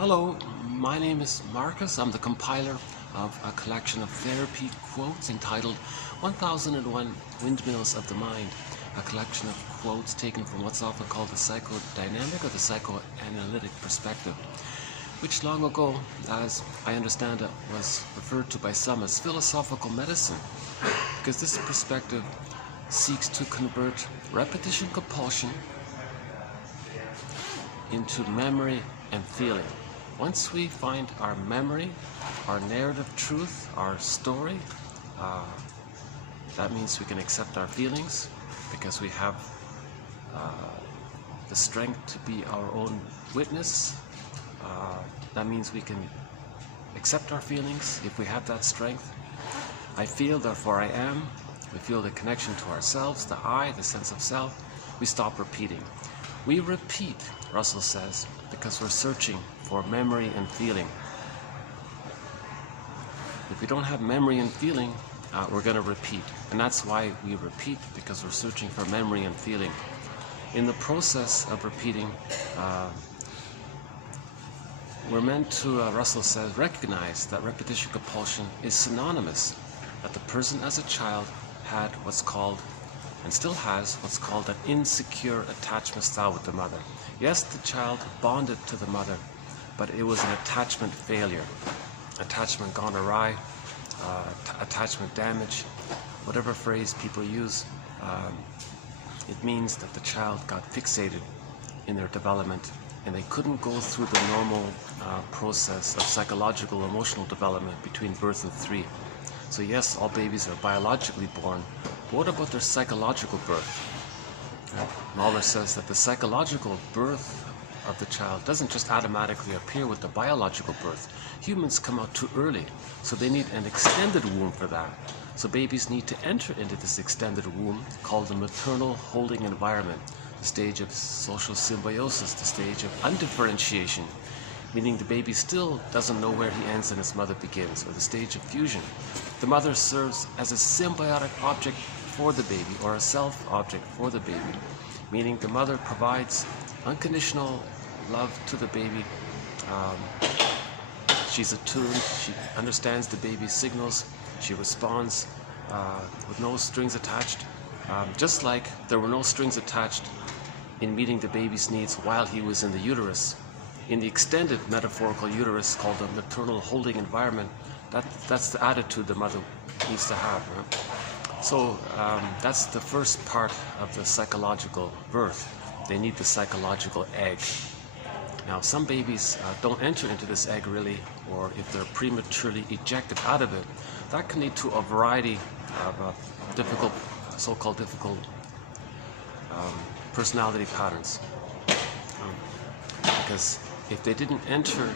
Hello, my name is Marcus. I'm the compiler of a collection of therapy quotes entitled 1001 Windmills of the Mind, a collection of quotes taken from what's often called the psychodynamic or the psychoanalytic perspective, which long ago, as I understand it, was referred to by some as philosophical medicine, because this perspective seeks to convert repetition compulsion into memory and feeling. Once we find our memory, our narrative truth, our story, that means we can accept our feelings because we have the strength to be our own witness. That means we can accept our feelings if we have that strength. I feel, therefore I am. We feel the connection to ourselves, the I, the sense of self. We stop repeating. We repeat, Russell says, because we're searching for memory and feeling. If we don't have memory and feeling, we're going to repeat. And that's why we repeat, because we're searching for memory and feeling. In the process of repeating, we're meant to, Russell says, recognize that repetition compulsion is synonymous, that the person as a child had what's called, and still has, what's called an insecure attachment style with the mother. Yes, the child bonded to the mother, but it was an attachment failure. Attachment gone awry, attachment damage, whatever phrase people use, it means that the child got fixated in their development and they couldn't go through the normal process of psychological, emotional development between birth and 3. So yes, all babies are biologically born, but what about their psychological birth? Mahler says that the psychological birth of the child doesn't just automatically appear with the biological birth. Humans come out too early, so they need an extended womb for that. So babies need to enter into this extended womb called the maternal holding environment, the stage of social symbiosis, the stage of undifferentiation, meaning the baby still doesn't know where he ends and his mother begins, or the stage of fusion. The mother serves as a symbiotic object for the baby, or a self-object for the baby, meaning the mother provides unconditional love to the baby. She's attuned, she understands the baby's signals, she responds with no strings attached, just like there were no strings attached in meeting the baby's needs while he was in the uterus. In the extended metaphorical uterus called the maternal holding environment, that's the attitude the mother needs to have. Right? So that's the first part of the psychological birth. They need the psychological egg. Now some babies don't enter into this egg really, or if they're prematurely ejected out of it, that can lead to a variety of difficult, so-called difficult personality patterns. Because if they didn't enter,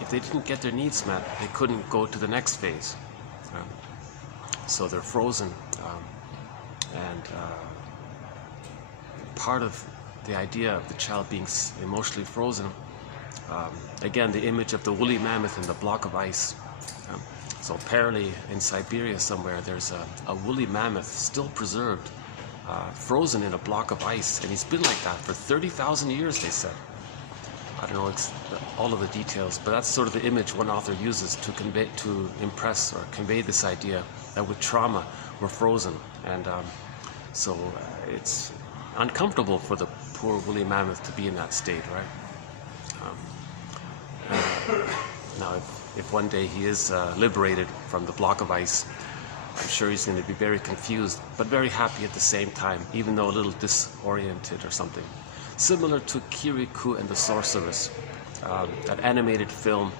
if they didn't get their needs met, they couldn't go to the next phase. So they're frozen. And part of the idea of the child being emotionally frozen, again, the image of the woolly mammoth and the block of ice. So apparently in Siberia somewhere, there's a woolly mammoth still preserved, frozen in a block of ice. And he's been like that for 30,000 years, they said. I don't know all of the details, but that's sort of the image one author uses to convey, to impress or convey this idea that with trauma we're frozen, and so it's uncomfortable for the poor woolly mammoth to be in that state, right? Now, if one day he is liberated from the block of ice, I'm sure he's going to be very confused, but very happy at the same time, even though a little disoriented or something. Similar to Kirikou and the Sorceress, that animated film,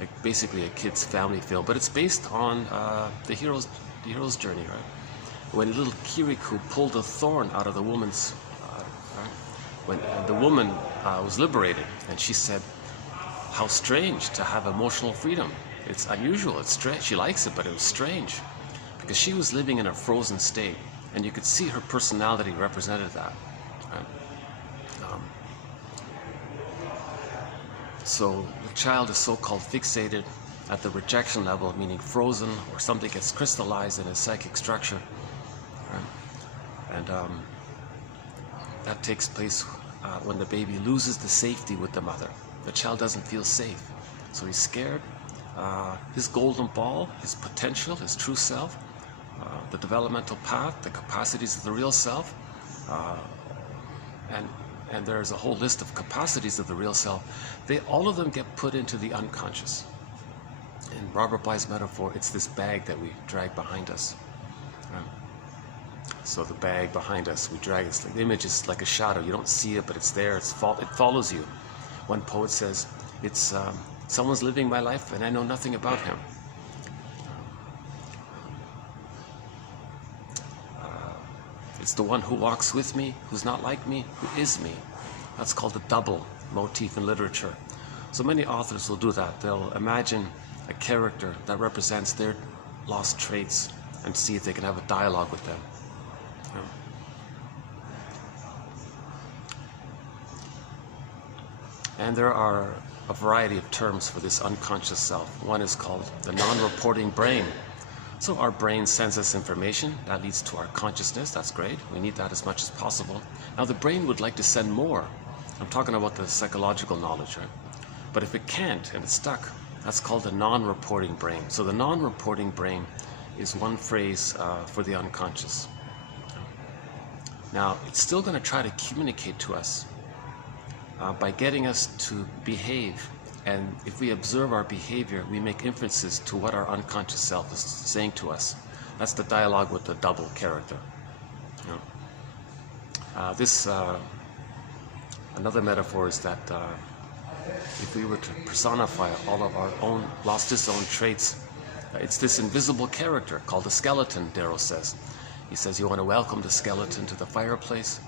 like basically a kid's family film, but it's based on the hero's journey, right? When little Kirikou pulled a thorn out of the woman's, when the woman was liberated, and she said, "How strange to have emotional freedom. It's unusual, it's strange." She likes it, but it was strange, because she was living in a frozen state, and you could see her personality represented that. Right? So the child is so-called fixated at the rejection level, meaning frozen, or something gets crystallized in his psychic structure. Right? And that takes place when the baby loses the safety with the mother. The child doesn't feel safe, so he's scared. His golden ball, his potential, his true self, the developmental path, the capacities of the real self, and there's a whole list of capacities of the real self. All of them get put into the unconscious. In Robert Bly's metaphor, it's this bag that we drag behind us. So the bag behind us, we drag it. The image is like a shadow. You don't see it, but it's there. It follows you. One poet says, it's someone's living my life and I know nothing about him. It's the one who walks with me, who's not like me, who is me. That's called a double motif in literature. So many authors will do that. They'll imagine a character that represents their lost traits and see if they can have a dialogue with them. And there are a variety of terms for this unconscious self. One is called the non-reporting brain. So our brain sends us information that leads to our consciousness. That's great. We need that as much as possible. Now the brain would like to send more. I'm talking about the psychological knowledge, right? But if it can't and it's stuck, that's called the non-reporting brain. So the non-reporting brain is one phrase for the unconscious. Now it's still going to try to communicate to us by getting us to behave. And if we observe our behavior, we make inferences to what our unconscious self is saying to us. That's the dialogue with the double character. Another metaphor is that if we were to personify all of our own lost disowned traits, it's this invisible character called the skeleton, Darrow says. He says you want to welcome the skeleton to the fireplace,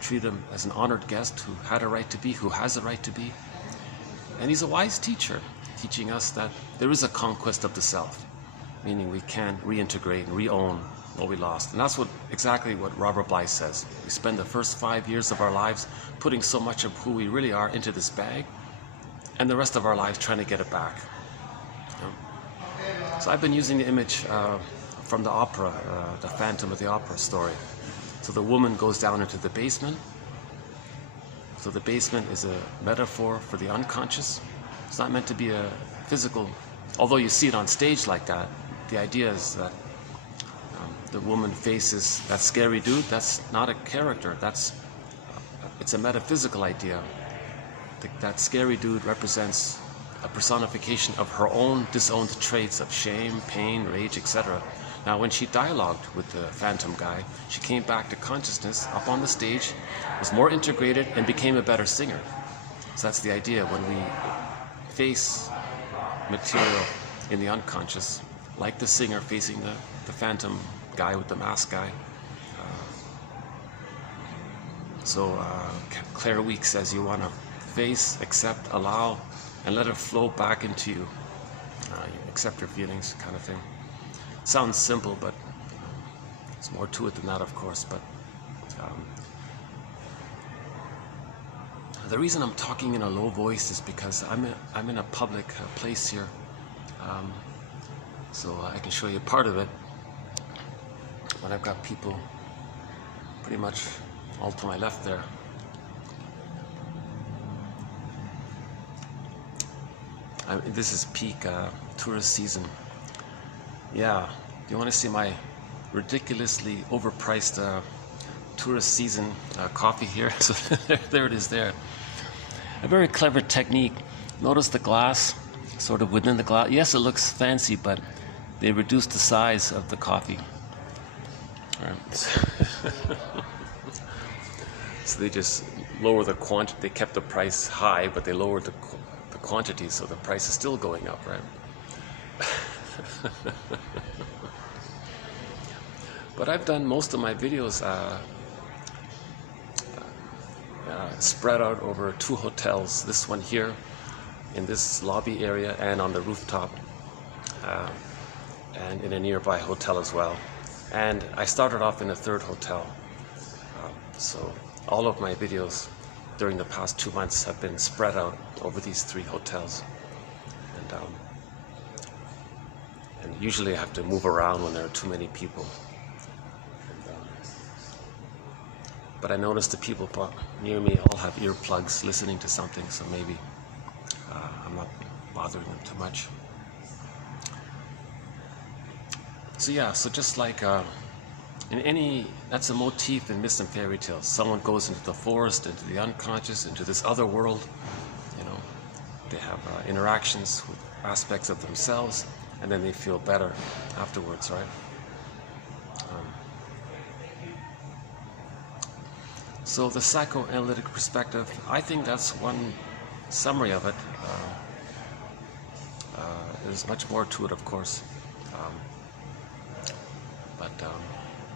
treat him as an honored guest who had a right to be, who has a right to be. And he's a wise teacher, teaching us that there is a conquest of the self, meaning we can reintegrate and re-own what we lost. And that's exactly what Robert Bly says. We spend the first 5 years of our lives putting so much of who we really are into this bag, and the rest of our lives trying to get it back. So I've been using the image from the opera, the Phantom of the Opera story. So the woman goes down into the basement. So the basement is a metaphor for the unconscious. It's not meant to be a physical, although you see it on stage like that. The idea is that the woman faces that scary dude. That's not a character. It's a metaphysical idea. That scary dude represents a personification of her own disowned traits of shame, pain, rage, etc. Now, when she dialogued with the phantom guy, she came back to consciousness up on the stage, was more integrated, and became a better singer. So that's the idea. When we face material in the unconscious, like the singer facing the phantom guy with the mask guy. Claire Week says you want to face, accept, allow, and let it flow back into you. You accept your feelings, kind of thing. Sounds simple, but there's more to it than that, of course. But the reason I'm talking in a low voice is because I'm in a public place here, so I can show you part of it. But I've got people pretty much all to my left there. This is peak tourist season. Yeah, you want to see my ridiculously overpriced tourist season coffee here? So there it is there. A very clever technique. Notice the glass, sort of within the glass. Yes, it looks fancy, but they reduced the size of the coffee. So they just lower the quantity. They kept the price high, but they lowered the quantity, so the price is still going up, right? But I've done most of my videos spread out over 2 hotels. This one here in this lobby area and on the rooftop, and in a nearby hotel as well. And I started off in a 3rd hotel. So all of my videos during the past 2 months have been spread out over these 3 hotels. And usually I have to move around when there are too many people. But I noticed the people near me all have earplugs listening to something, so maybe I'm not bothering them too much. So yeah, so just like that's a motif in myths and fairy tales. Someone goes into the forest, into the unconscious, into this other world. You know, they have interactions with aspects of themselves, and then they feel better afterwards, right? So the psychoanalytic perspective, I think that's one summary of it. There's much more to it, of course.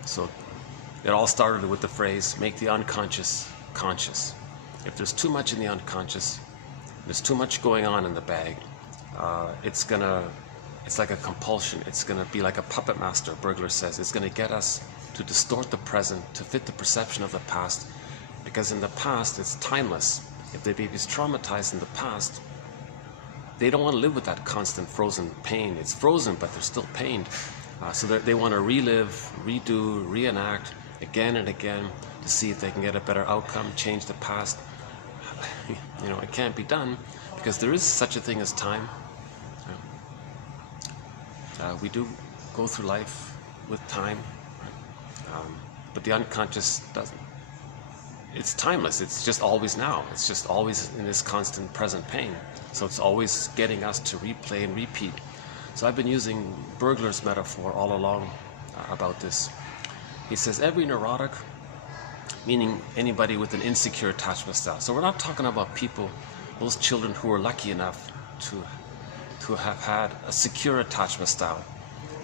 So it all started with the phrase, make the unconscious conscious. If there's too much in the unconscious, there's too much going on in the bag, it's like a compulsion. It's gonna be like a puppet master, Burglar says. It's gonna get us to distort the present, to fit the perception of the past, because in the past it's timeless. If the baby's traumatized in the past, they don't want to live with that constant frozen pain. It's frozen, but they're still pained. So they want to relive, redo, reenact again and again to see if they can get a better outcome, change the past. You know, it can't be done because there is such a thing as time. We do go through life with time, but the unconscious doesn't. It's timeless. It's just always now. It's just always in this constant present pain. So it's always getting us to replay and repeat. So I've been using Burglar's metaphor all along about this. He says every neurotic, meaning anybody with an insecure attachment style. So we're not talking about people, those children who are lucky enough to have had a secure attachment style,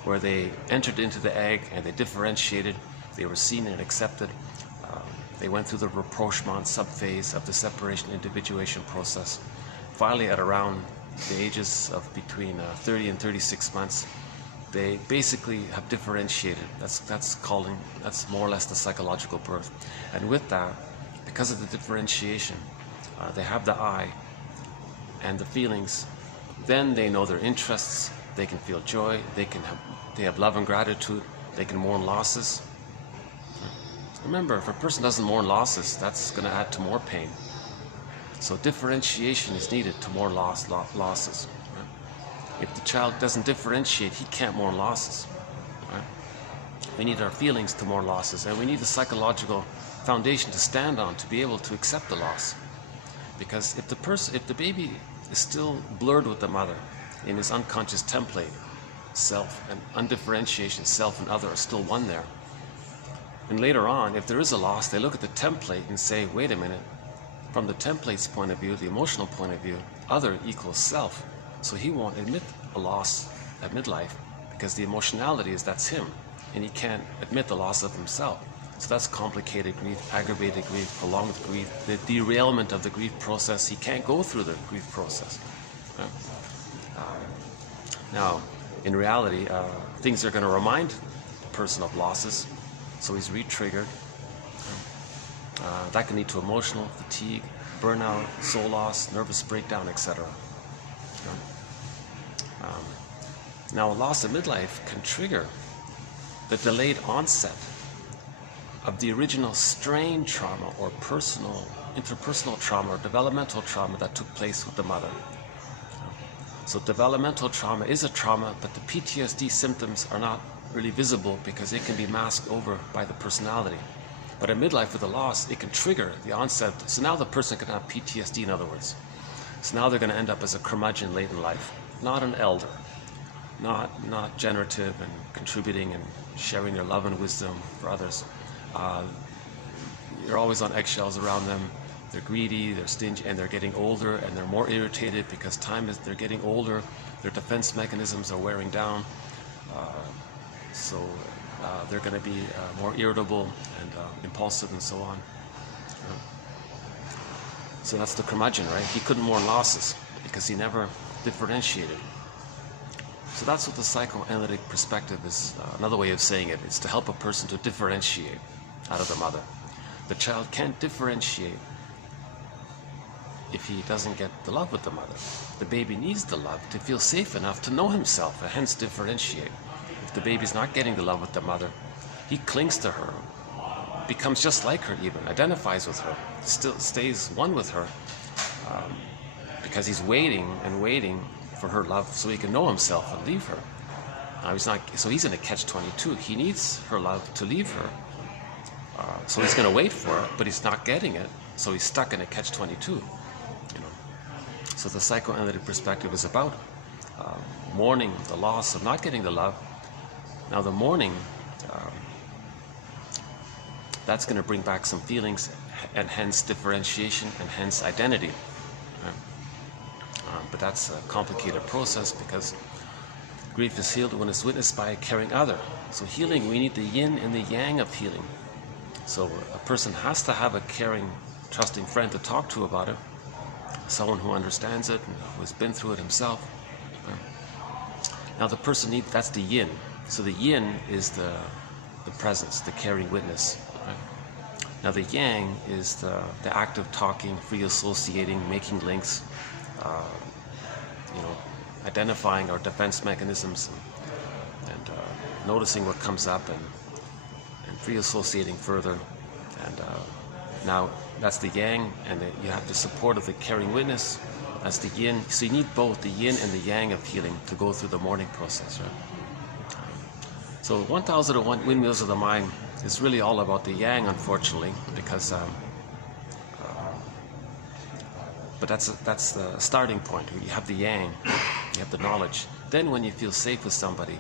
where they entered into the egg and they differentiated, they were seen and accepted. They went through the rapprochement subphase of the separation individuation process. Finally, at around the ages of between 30 and 36 months, they basically have differentiated. That's more or less the psychological birth. And with that, because of the differentiation, they have the I and the feelings. Then they know their interests. They can feel joy. They have love and gratitude. They can mourn losses. Remember, if a person doesn't mourn losses, that's going to add to more pain. So differentiation is needed to mourn losses. Right? If the child doesn't differentiate, he can't mourn losses. Right? We need our feelings to mourn losses, and we need the psychological foundation to stand on to be able to accept the loss. Because if the baby is still blurred with the mother in his unconscious template, self and undifferentiation, self and other are still one there. And later on, if there is a loss, they look at the template and say, wait a minute, from the template's point of view, the emotional point of view, other equals self. So he won't admit a loss at midlife because the emotionality is that's him, and he can't admit the loss of himself. So that's complicated grief, aggravated grief, prolonged grief, the derailment of the grief process. He can't go through the grief process. Right? Now, in reality, things are going to remind the person of losses. So he's re-triggered. That can lead to emotional fatigue, burnout, soul loss, nervous breakdown, etc. Now, a loss of midlife can trigger the delayed onset of the original strain trauma or interpersonal trauma or developmental trauma that took place with the mother. So developmental trauma is a trauma, but the PTSD symptoms are not really visible because it can be masked over by the personality. But in midlife with a loss, it can trigger the onset. So now the person can have PTSD, in other words. So now they're going to end up as a curmudgeon late in life, not an elder, not generative and contributing and sharing their love and wisdom for others. You're always on eggshells around them. They're greedy, they're stingy, and they're getting older, and they're more irritated because they're getting older. Their defense mechanisms are wearing down. So they're going to be more irritable and impulsive and so on. So that's the curmudgeon, right? He couldn't mourn losses because he never differentiated. So that's what the psychoanalytic perspective is. Another way of saying it is to help a person to differentiate out of the mother. The child can't differentiate if he doesn't get the love with the mother. The baby needs the love to feel safe enough to know himself and hence differentiate. If the baby's not getting the love with the mother, he clings to her becomes just like her, even identifies with her, still stays one with her, because he's waiting and waiting for her love so he can know himself and leave her. So he's in a catch-22. He needs her love to leave her, so he's going to wait for it, but he's not getting it, so he's stuck in a catch-22. So the psychoanalytic perspective is about mourning the loss of not getting the love. Now the mourning, that's going to bring back some feelings, and hence differentiation, and hence identity. But that's a complicated process, because grief is healed when it's witnessed by a caring other. So healing, we need the yin and the yang of healing. So a person has to have a caring, trusting friend to talk to about it, someone who understands it and who has been through it himself. Now the person needs, that's the yin. So the yin is the presence, the caring witness. Now the yang is the active talking, free associating, making links, identifying our defense mechanisms, and noticing what comes up, and free associating further. And now that's the yang, and you have the support of the caring witness. That's the yin. So you need both the yin and the yang of healing to go through the mourning process, right? So 1001 Windmills of the Mind is really all about the yang, unfortunately, because but that's the starting point. You have the yang, you have the knowledge. Then when you feel safe with somebody,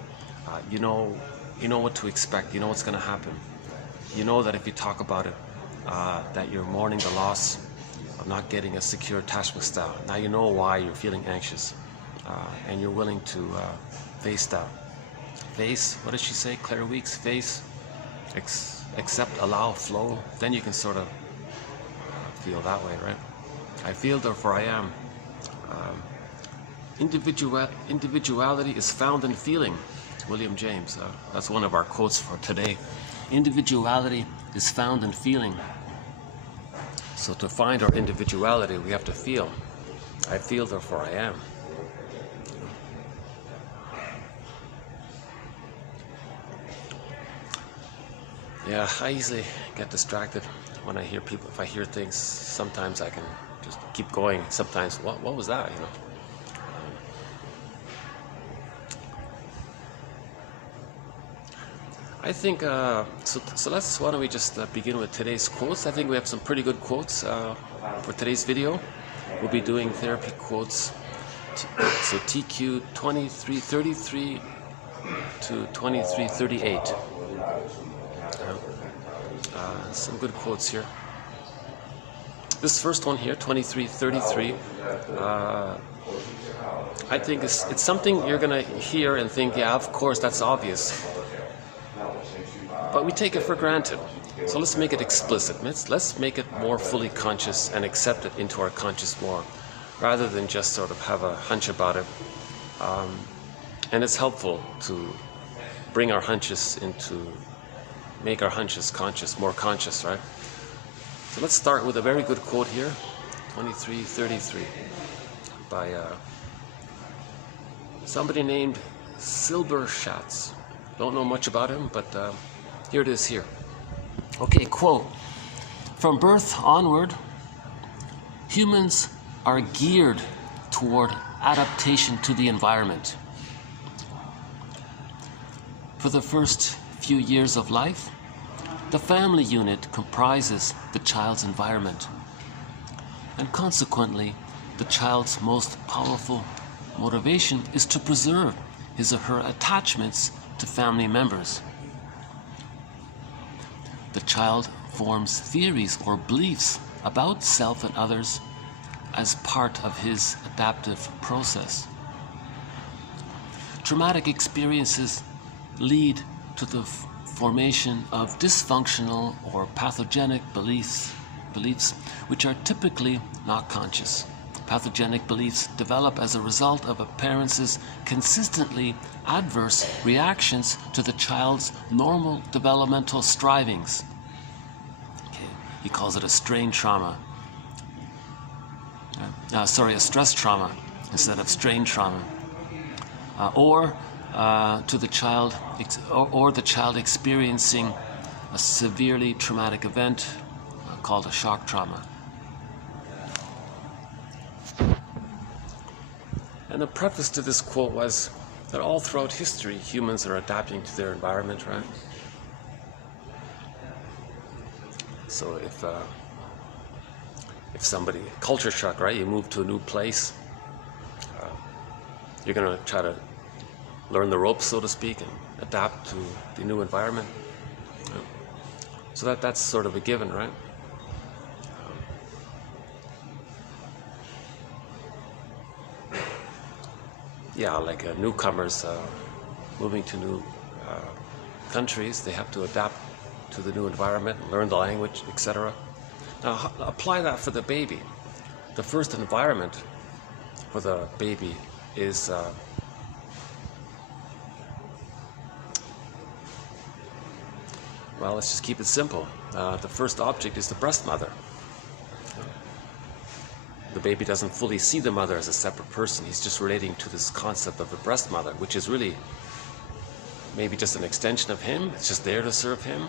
you know what to expect. You know what's going to happen. You know that if you talk about it, that you're mourning the loss of not getting a secure attachment style. Now you know why you're feeling anxious, and you're willing to face that. Face, what does she say, Claire Weeks? Face, accept, allow, flow. Then you can sort of feel that way, right? I feel, therefore I am. Individuality is found in feeling. William James, that's one of our quotes for today. Individuality is found in feeling. So to find our individuality, we have to feel. I feel, therefore I am. Yeah, I easily get distracted when I hear people. If I hear things, sometimes I can just keep going. Sometimes, what was that, I think, why don't we just begin with today's quotes. I think we have some pretty good quotes for today's video. We'll be doing therapy quotes, so TQ 2333 to 2338. Some good quotes here. This first one here, 2333, I think it's something you're going to hear and think, yeah, of course, that's obvious. But we take it for granted. So let's make it explicit. Let's make it more fully conscious and accept it into our conscious more, rather than just sort of have a hunch about it. And it's helpful to bring our hunches make our hunches conscious, more conscious, right? So let's start with a very good quote here, 2333, by somebody named Silberschatz. Don't know much about him, but here it is here. Okay, quote. From birth onward, humans are geared toward adaptation to the environment. For the first few years of life, the family unit comprises the child's environment, and consequently, the child's most powerful motivation is to preserve his or her attachments to family members. The child forms theories or beliefs about self and others as part of his adaptive process. Traumatic experiences lead to the formation of dysfunctional or pathogenic beliefs which are typically not conscious. Pathogenic beliefs develop as a result of a parent's consistently adverse reactions to the child's normal developmental strivings. Okay. He calls it a strain trauma. A stress trauma instead of strain trauma. To the child, or the child experiencing a severely traumatic event called a shock trauma. And the preface to this quote was that all throughout history, humans are adapting to their environment, right? So if somebody, culture shock, right? You move to a new place, you're going to try to learn the ropes, so to speak, and adapt to the new environment. So that's sort of a given, right? Yeah, like newcomers moving to new countries, they have to adapt to the new environment, learn the language, etc. Now apply that for the baby. The first environment for the baby is well, let's just keep it simple. The first object is the breast mother. The baby doesn't fully see the mother as a separate person. He's just relating to this concept of the breast mother, which is really maybe just an extension of him. It's just there to serve him.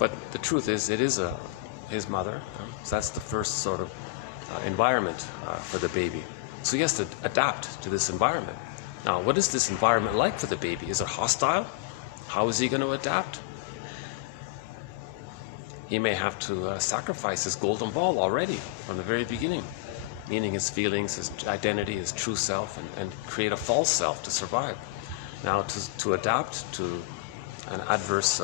But the truth is, it is his mother. So that's the first sort of environment for the baby. So he has to adapt to this environment. Now, what is this environment like for the baby? Is it hostile? How is he going to adapt? He may have to sacrifice his golden ball already from the very beginning, meaning his feelings, his identity, his true self, and create a false self to survive. Now, to adapt to an adverse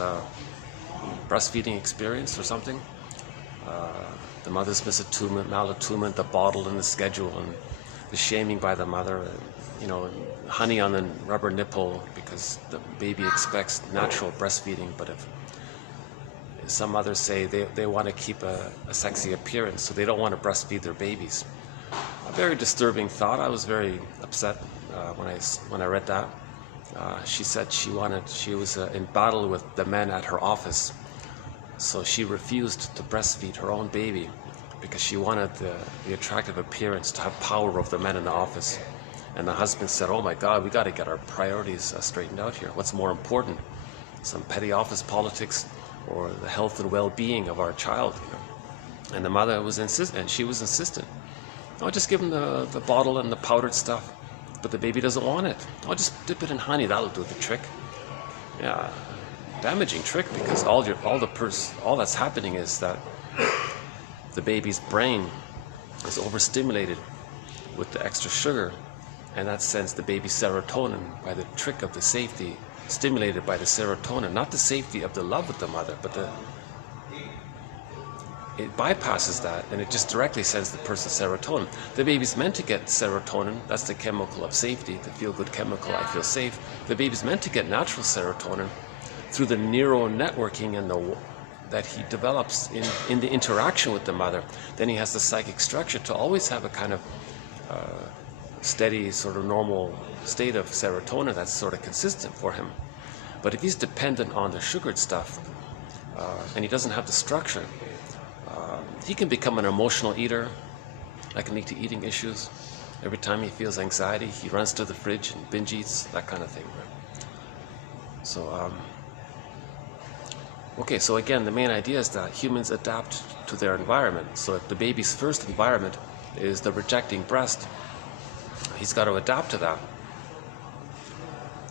breastfeeding experience or something, the mother's misattunement, malattunement, the bottle in the schedule, and the shaming by the mother, honey on the rubber nipple because the baby expects natural breastfeeding, but if some mothers say they want to keep a sexy appearance, so they don't want to breastfeed their babies. A very disturbing thought. I was very upset when I read that. She said she was in battle with the men at her office, so she refused to breastfeed her own baby because she wanted the attractive appearance to have power over the men in the office. And the husband said, "Oh my God, we got to get our priorities straightened out here. What's more important, some petty office politics or the health and well-being of our child?" And the mother was insistent. She was insistent. "I'll just give him the bottle and the powdered stuff, but the baby doesn't want it. I'll just dip it in honey. That'll do the trick." Yeah, damaging trick, because all that's happening is that the baby's brain is overstimulated with the extra sugar, and that sends the baby's serotonin by the trick of the safety, stimulated by the serotonin, not the safety of the love of the mother, but it bypasses that, and it just directly sends the person serotonin. The baby's meant to get serotonin. That's the chemical of safety, the feel-good chemical, I feel safe. The baby's meant to get natural serotonin through the neural networking and that he develops in the interaction with the mother. Then he has the psychic structure to always have a kind of steady, sort of normal state of serotonin that's sort of consistent for him. But if he's dependent on the sugared stuff and he doesn't have the structure, he can become an emotional eater. That can lead to eating issues. Every time he feels anxiety, he runs to the fridge and binge eats, that kind of thing. Right? So, okay, so again, the main idea is that humans adapt to their environment. So if the baby's first environment is the rejecting breast, he's got to adapt to that.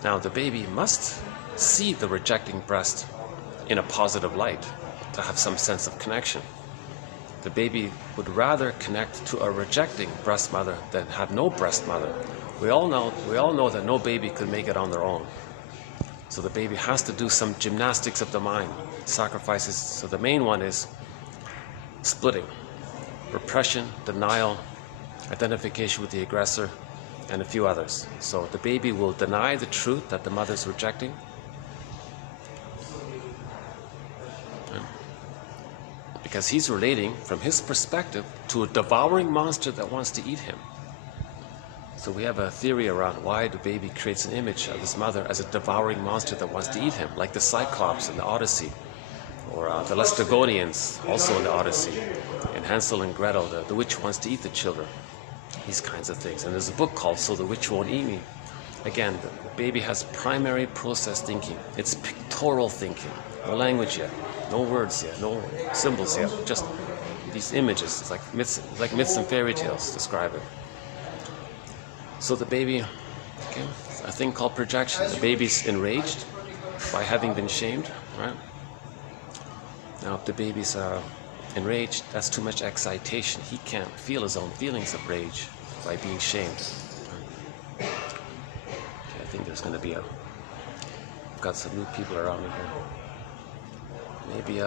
Now, the baby must see the rejecting breast in a positive light to have some sense of connection. The baby would rather connect to a rejecting breast mother than have no breast mother. We all know that no baby could make it on their own. So the baby has to do some gymnastics of the mind, sacrifices. So the main one is splitting, repression, denial, identification with the aggressor, and a few others. So the baby will deny the truth that the mother's rejecting. Because he's relating, from his perspective, to a devouring monster that wants to eat him. So we have a theory around why the baby creates an image of his mother as a devouring monster that wants to eat him, like the Cyclops in the Odyssey, or the Laestagonians, also in the Odyssey, and Hansel and Gretel, the witch wants to eat the children, these kinds of things. And there's a book called So the Witch Won't Eat Me. Again, the baby has primary process thinking. It's pictorial thinking. No language yet, no words yet, no symbols yet, just these images. It's like myths and fairy tales describe it. So the baby, okay, a thing called projection. The baby's enraged by having been shamed, right? Now, if the baby's enraged, that's too much excitation. He can't feel his own feelings of rage by being shamed. Okay, I think there's going to be I've got some new people around me here. Maybe,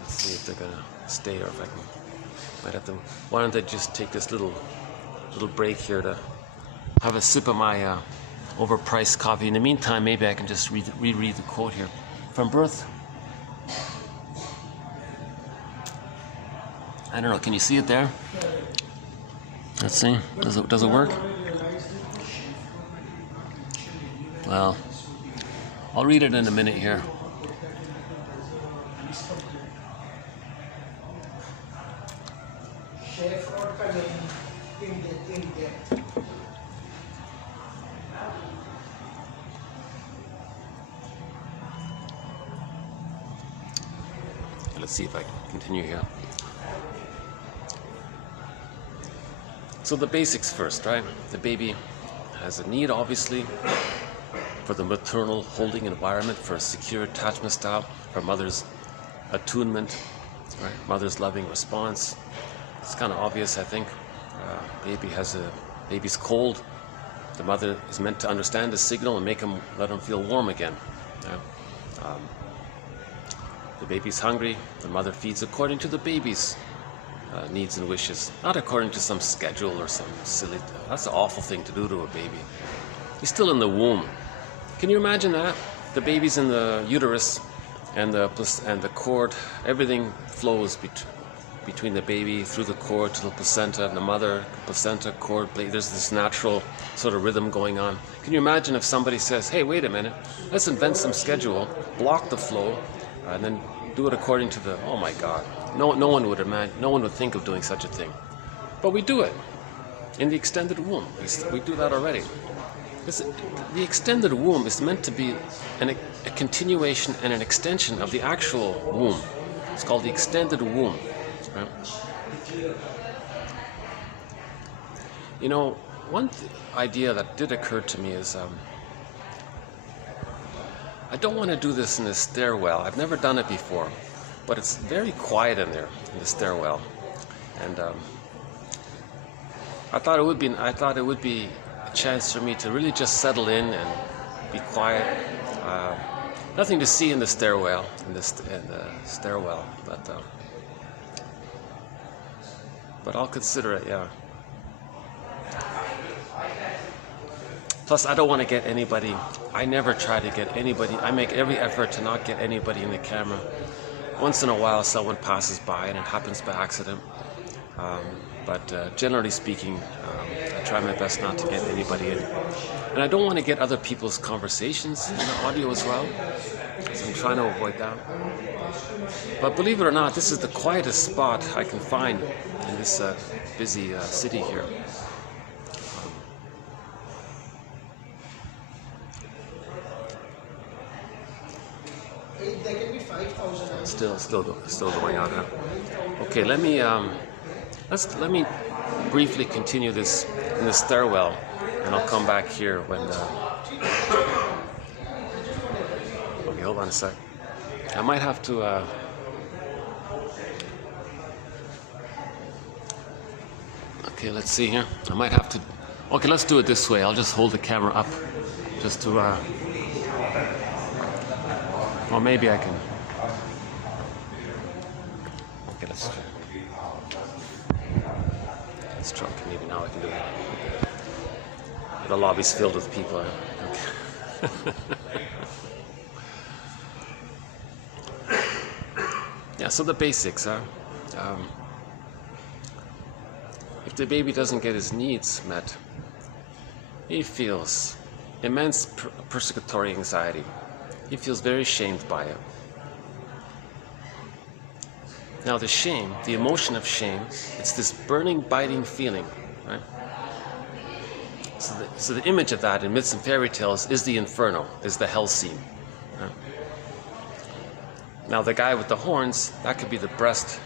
let's see if they're going to stay or if I might have to. Why don't I just take this little break here to have a sip of my overpriced coffee. In the meantime, maybe I can just reread the quote here. From birth, I don't know, can you see it there? Let's see, does it work? Well, I'll read it in a minute here. Let's see if I can continue here. So the basics first, right? The baby has a need, obviously, for the maternal holding environment, for a secure attachment style, for mother's attunement, right? Mother's loving response. It's kind of obvious, I think. Baby's cold. The mother is meant to understand the signal and let him feel warm again. Yeah? The baby's hungry, the mother feeds according to the baby's needs and wishes, not according to some schedule or some silly. That's an awful thing to do to a baby. He's still in the womb. Can you imagine that? The baby's in the uterus, and the cord. Everything flows between the baby through the cord to the placenta, and the mother, placenta, cord. There's this natural sort of rhythm going on. Can you imagine if somebody says, "Hey, wait a minute, let's invent some schedule, block the flow, and then do it according to the..." Oh my God! No one would imagine. No one would think of doing such a thing. But we do it in the extended womb. We do that already. The extended womb is meant to be a continuation and an extension of the actual womb. It's called the extended womb. Right? You know, one idea that did occur to me is I don't want to do this in the stairwell. I've never done it before, but it's very quiet in there in the stairwell, and I thought it would be a chance for me to really just settle in and be quiet. Nothing to see in the stairwell, but I'll consider it. Yeah. Plus, I don't want to get anybody. I never try to get anybody. I make every effort to not get anybody in the camera. Once in a while, someone passes by, and it happens by accident. But generally speaking, I try my best not to get anybody in. And I don't want to get other people's conversations in the audio as well. So I'm trying to avoid that. But believe it or not, this is the quietest spot I can find in this busy city here. Still going on. Okay, let me briefly continue this in the stairwell, and I'll come back here when. Okay, hold on a sec. I might have to. Okay, let's see here. I might have to. Okay, let's do it this way. I'll just hold the camera up, just to. Or maybe I can. Okay, let's try. Okay, maybe now I can do it. The lobby's filled with people. Okay. Yeah, so the basics, if the baby doesn't get his needs met, he feels immense persecutory anxiety. He feels very shamed by it. Now the shame, the emotion of shame, it's this burning, biting feeling, right? So the image of that in myths and fairy tales is the inferno, is the hell scene. Right? Now the guy with the horns, that could be the breast,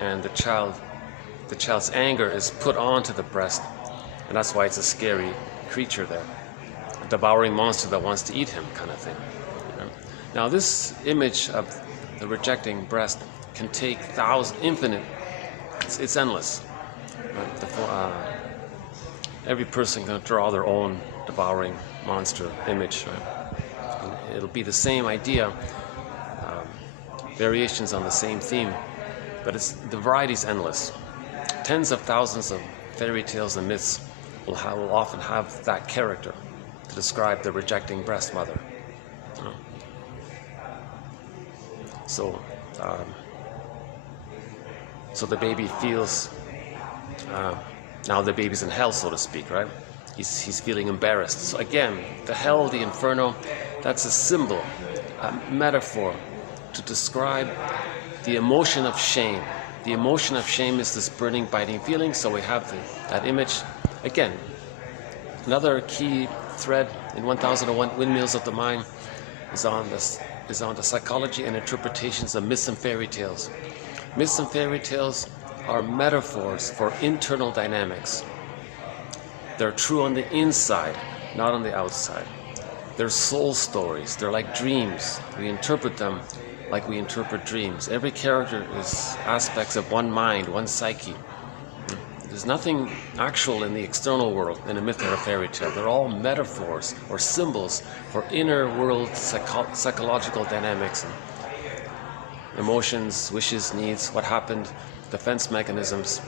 and the child's anger is put onto the breast, and that's why it's a scary creature there, a devouring monster that wants to eat him, kind of thing. Right? Now this image of the rejecting breast can take infinite. It's endless. Right? Every person can draw their own devouring monster image. Right? It'll be the same idea, variations on the same theme, but the variety is endless. Tens of thousands of fairy tales and myths will often have that character to describe the rejecting breast mother. You know? So the baby feels. Now the baby's in hell, so to speak, right? He's feeling embarrassed. So again, the hell, the inferno, that's a symbol, a metaphor to describe the emotion of shame. The emotion of shame is this burning, biting feeling, so we have that image. Again, another key thread in 1001 Windmills of the Mind is on the psychology and interpretations of myths and fairy tales. Myths and fairy tales are metaphors for internal dynamics. They're true on the inside, not on the outside. They're soul stories. They're like dreams. We interpret them like we interpret dreams. Every character is aspects of one mind, one psyche. There's nothing actual in the external world in a myth or a fairy tale. They're all metaphors or symbols for inner world psychological dynamics, emotions, wishes, needs, what happened, defense mechanisms.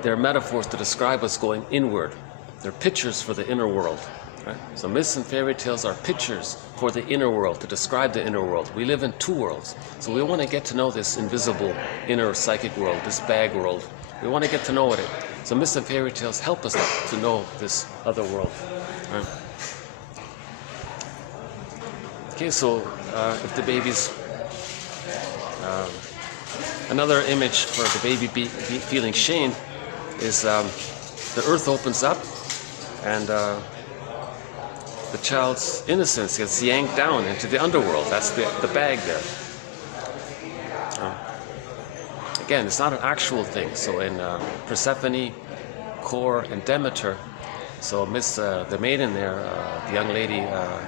They're metaphors to describe what's going inward. They're pictures for the inner world. Right? So myths and fairy tales are pictures for the inner world, to describe the inner world. We live in two worlds. So we want to get to know this invisible inner psychic world, this bag world. We want to get to know it. So myths and fairy tales help us to know this other world. Right? Okay, so if the baby's another image for the baby feeling shame is the earth opens up and the child's innocence gets yanked down into the underworld. That's the bag there. Again, it's not an actual thing. So in Persephone, Kor, and Demeter, so the maiden there, the young lady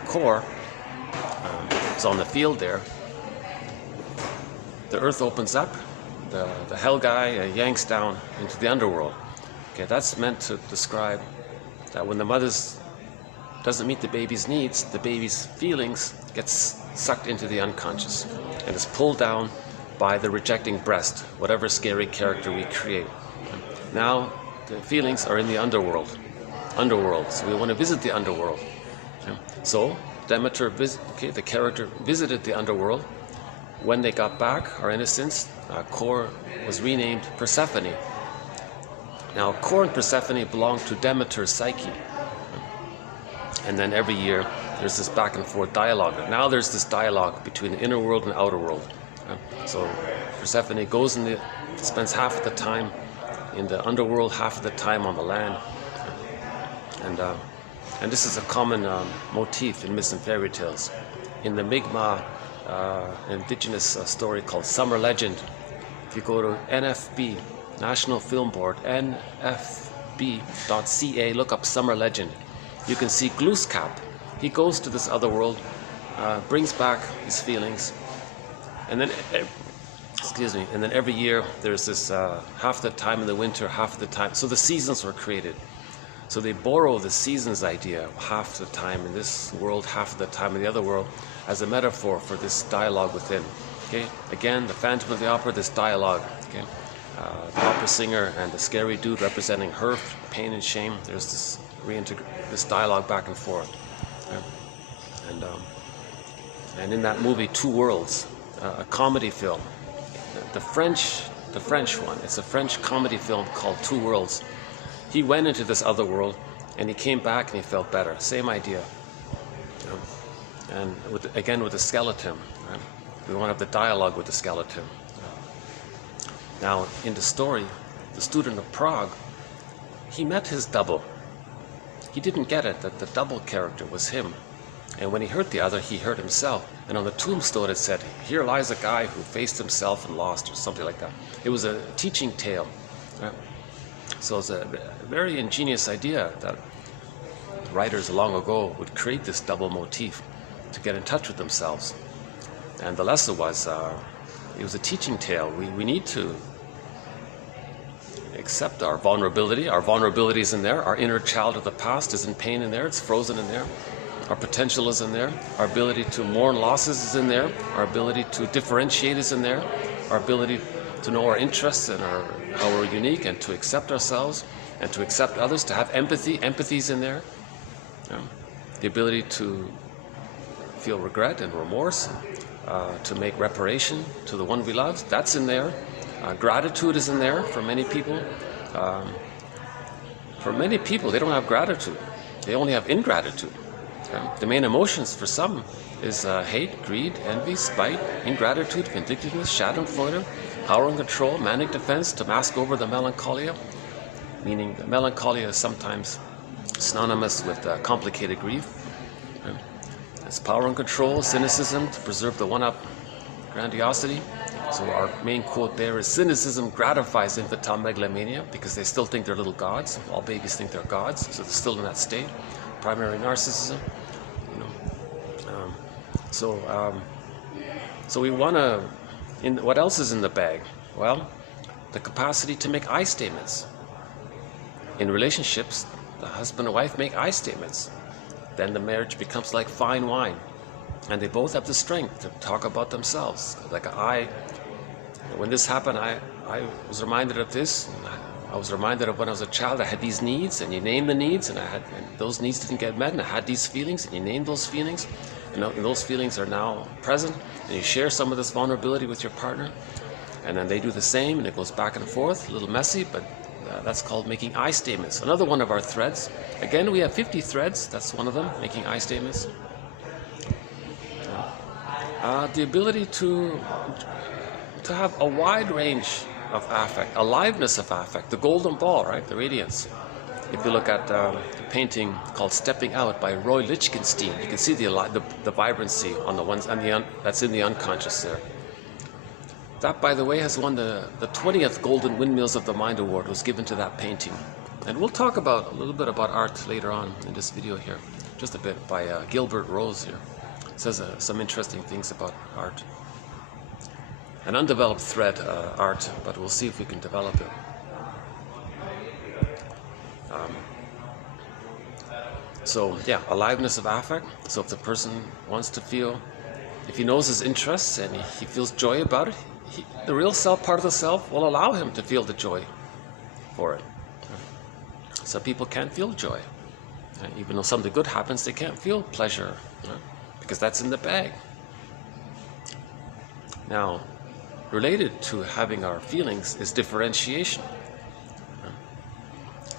Kor, is on the field there. The earth opens up, the hell guy yanks down into the underworld. Okay, that's meant to describe that when the mother doesn't meet the baby's needs, the baby's feelings gets sucked into the unconscious and is pulled down by the rejecting breast, whatever scary character we create. Now the feelings are in the underworld. So we want to visit the underworld. Okay. So Demeter, the character visited the underworld. When they got back, our innocence, Kor was renamed Persephone. Now, Kor and Persephone belong to Demeter's psyche. And then every year, there's this back and forth dialogue. Now there's this dialogue between the inner world and the outer world. So Persephone goes spends half of the time in the underworld, half of the time on the land. And this is a common motif in myths and fairy tales. In the Mi'kmaq indigenous story called Summer Legend, if you go to NFB, National Film Board, nfb.ca, look up Summer Legend, you can see Glooskap. He goes to this other world, brings back his feelings, and then every year there's this half the time in the winter, half the time. So the seasons were created. So they borrow the seasons idea, half the time in this world, half the time in the other world, as a metaphor for this dialogue within. Okay, again, the Phantom of the Opera, this dialogue. Okay, the opera singer and the scary dude representing her pain and shame. There's this dialogue back and forth. Okay? And in that movie, Two Worlds, a comedy film, the French one. It's a French comedy film called Two Worlds. He went into this other world, and he came back and he felt better. Same idea. You know? And again with the skeleton. Right? We want to have the dialogue with the skeleton. Now, in the story, the student of Prague, he met his double. he didn't get it that the double character was him. And when he hurt the other, he hurt himself. And on the tombstone it said, "Here lies a guy who faced himself and lost," or something like that. It was a teaching tale. Right? So it's a very ingenious idea that writers long ago would create this double motif to get in touch with themselves. And the lesson was, it was a teaching tale. We need to accept our vulnerability. Our vulnerability is in there. Our inner child of the past is in pain in there. It's frozen in there. Our potential is in there. Our ability to mourn losses is in there. Our ability to differentiate is in there. Our ability to know our interests and how we're unique, and to accept ourselves and to accept others, to have empathy. Empathy's in there. The ability to feel regret and remorse, to make reparation to the one we love, that's in there. Gratitude is in there for many people. For many people, they don't have gratitude. They only have ingratitude. The main emotions for some is hate, greed, envy, spite, ingratitude, vindictiveness, schadenfreude, power and control, manic defense, to mask over the melancholia, meaning melancholia is sometimes synonymous with complicated grief. It's power and control, cynicism, to preserve the one-up grandiosity. So our main quote there is, cynicism gratifies infantile megalomania, because they still think they're little gods. All babies think they're gods, so they're still in that state. Primary narcissism. So we want to, what else is in the bag? Well, the capacity to make I statements. In relationships, the husband and wife make I statements. Then the marriage becomes like fine wine, and they both have the strength to talk about themselves. Like when this happened, I was reminded of this. I was reminded of when I was a child, I had these needs, and you name the needs, and those needs didn't get met, and I had these feelings, and you named those feelings, and those feelings are now present, and you share some of this vulnerability with your partner, and then they do the same, and it goes back and forth, a little messy, but that's called making I statements. Another one of our threads. Again, we have 50 threads. That's one of them, making I statements. The ability to have a wide range of affect, aliveness of affect, the golden ball, right, the radiance. If you look at the painting called "Stepping Out" by Roy Lichtenstein, you can see the vibrancy on the ones and that's in the unconscious there. That, by the way, has won the 20th Golden Windmills of the Mind Award. Was given to that painting. And we'll talk a little bit about art later on in this video here, just a bit, by Gilbert Rose here. It says some interesting things about art. An undeveloped thread, art, but we'll see if we can develop it. So yeah, aliveness of affect. So if the person wants to feel, if he knows his interests and he feels joy about it, the real self, part of the self, will allow him to feel the joy for it. Some people can't feel joy. Even though something good happens, they can't feel pleasure, because that's in the bag. Now, related to having our feelings is differentiation.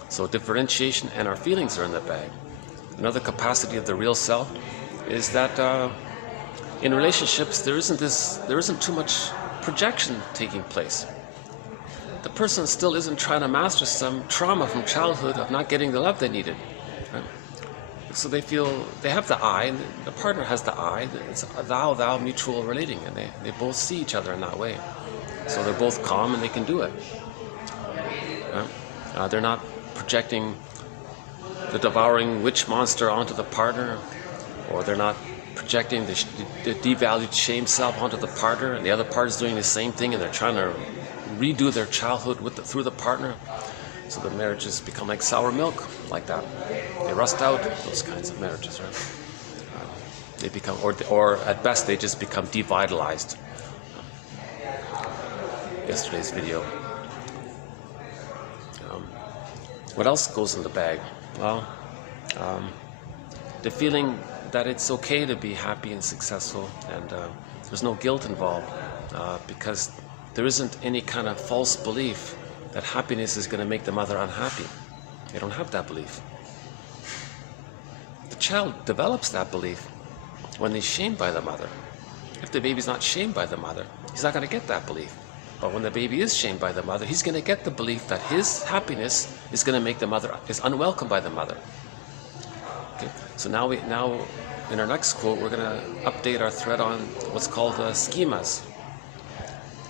So differentiation and our feelings are in the bag. Another capacity of the real self is that in relationships there isn't too much projection taking place. The person still isn't trying to master some trauma from childhood of not getting the love they needed. Right? So they feel they have the I, and the partner has the I. It's a thou mutual relating, and they both see each other in that way. So they're both calm and they can do it. Right? They're not projecting the devouring witch monster onto the partner, or they're not projecting the devalued shame self onto the partner, and the other part is doing the same thing, and they're trying to redo their childhood through the partner. So the marriages become like sour milk, like that. They rust out, those kinds of marriages, right? They become, or at best, they just become devitalized. Yesterday's video. What else goes in the bag? Well, the feeling that it's okay to be happy and successful, and there's no guilt involved, because there isn't any kind of false belief that happiness is going to make the mother unhappy. They don't have that belief. The child develops that belief when he's shamed by the mother. If the baby's not shamed by the mother, he's not going to get that belief. But when the baby is shamed by the mother, he's going to get the belief that his happiness is going to make the mother, is unwelcome by the mother. Okay? So now in our next quote, we're going to update our thread on what's called schemas.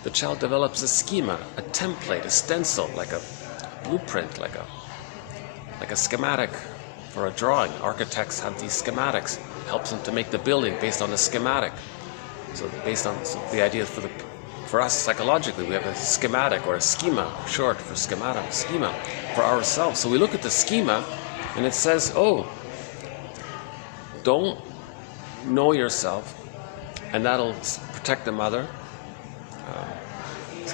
The child develops a schema, a template, a stencil, like a blueprint, like a schematic for a drawing. Architects have these schematics. It helps them to make the building based on a schematic. So based on the idea for us psychologically, we have a schematic or a schema, short for schematic, schema for ourselves. So we look at the schema and it says, oh, don't know yourself, and that'll protect the mother,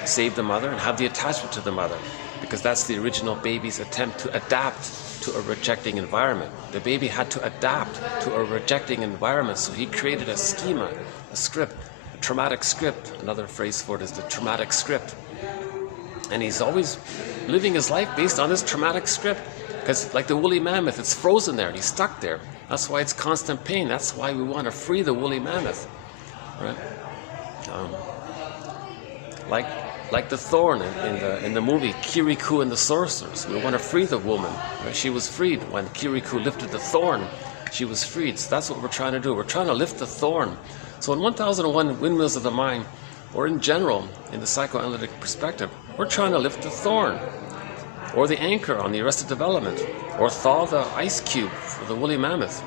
save the mother, and have the attachment to the mother, because that's the original baby's attempt to adapt to a rejecting environment. The baby had to adapt to a rejecting environment, so he created a schema, a script, a traumatic script. Another phrase for it is the traumatic script. And he's always living his life based on this traumatic script, because like the woolly mammoth, it's frozen there, and he's stuck there. That's why it's constant pain. That's why we want to free the woolly mammoth, right? Like the thorn in the movie Kirikou and the Sorcerers. We want to free the woman. Right? She was freed when Kirikou lifted the thorn. She was freed. So that's what we're trying to do. We're trying to lift the thorn. So in 1001 Windmills of the Mind, or in general, in the psychoanalytic perspective, we're trying to lift the thorn, or the anchor on the arrested development, or thaw the ice cube for the woolly mammoth,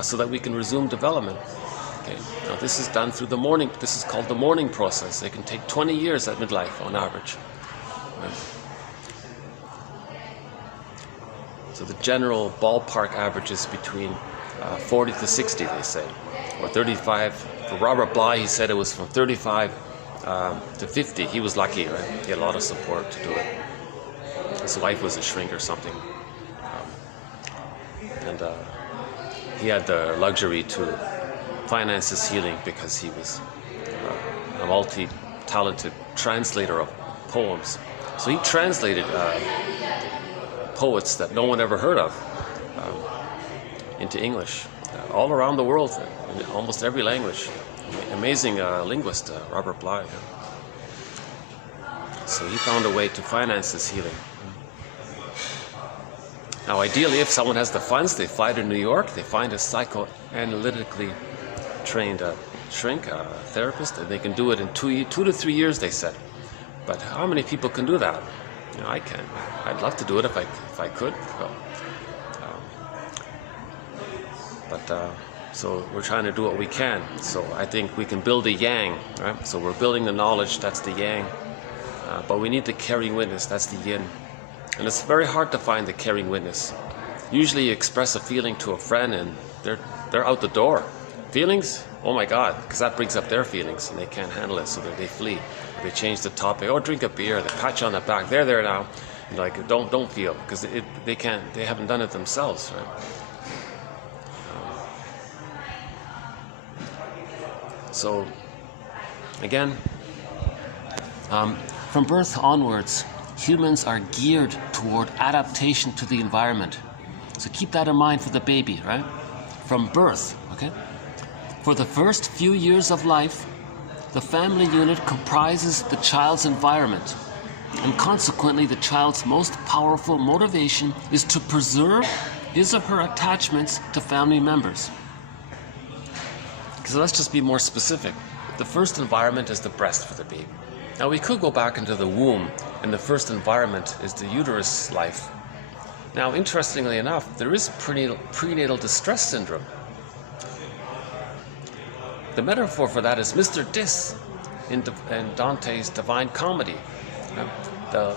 so that we can resume development. Okay. Now this is done through the mourning. This is called the mourning process. It can take 20 years at midlife on average. Right. So the general ballpark average is between 40 to 60, they say, or 35. For Robert Bly, he said it was from 35 to 50. He was lucky, right? He had a lot of support to do it. His wife was a shrink or something, and he had the luxury to finance his healing because he was a multi-talented translator of poems. So he translated poets that no one ever heard of into English, all around the world, in almost every language. Amazing linguist, Robert Bly. So he found a way to finance his healing. Now, ideally, if someone has the funds, they fly to New York, they find a psychoanalytically trained shrink, therapist, and they can do it in 2 to 3 years, they said. But how many people can do that? You know, I can. I'd love to do it if I could. So we're trying to do what we can. So I think we can build a yang, right? So we're building the knowledge, that's the yang. But we need the caring witness, that's the yin. And it's very hard to find the caring witness. Usually you express a feeling to a friend and they're out the door. Feelings? Oh my God, because that brings up their feelings and they can't handle it, so they flee. They change the topic. Oh, drink a beer. They pat you on the back. They're there now. You're like, don't feel, because they haven't done it themselves, right? So, again, from birth onwards, humans are geared toward adaptation to the environment. So keep that in mind for the baby, right? From birth, okay? For the first few years of life, the family unit comprises the child's environment, and consequently the child's most powerful motivation is to preserve his or her attachments to family members. So let's just be more specific. The first environment is the breast for the baby. Now we could go back into the womb, and the first environment is the uterus life. Now, interestingly enough, there is prenatal distress syndrome. The metaphor for that is Mr. Dis in Dante's Divine Comedy. The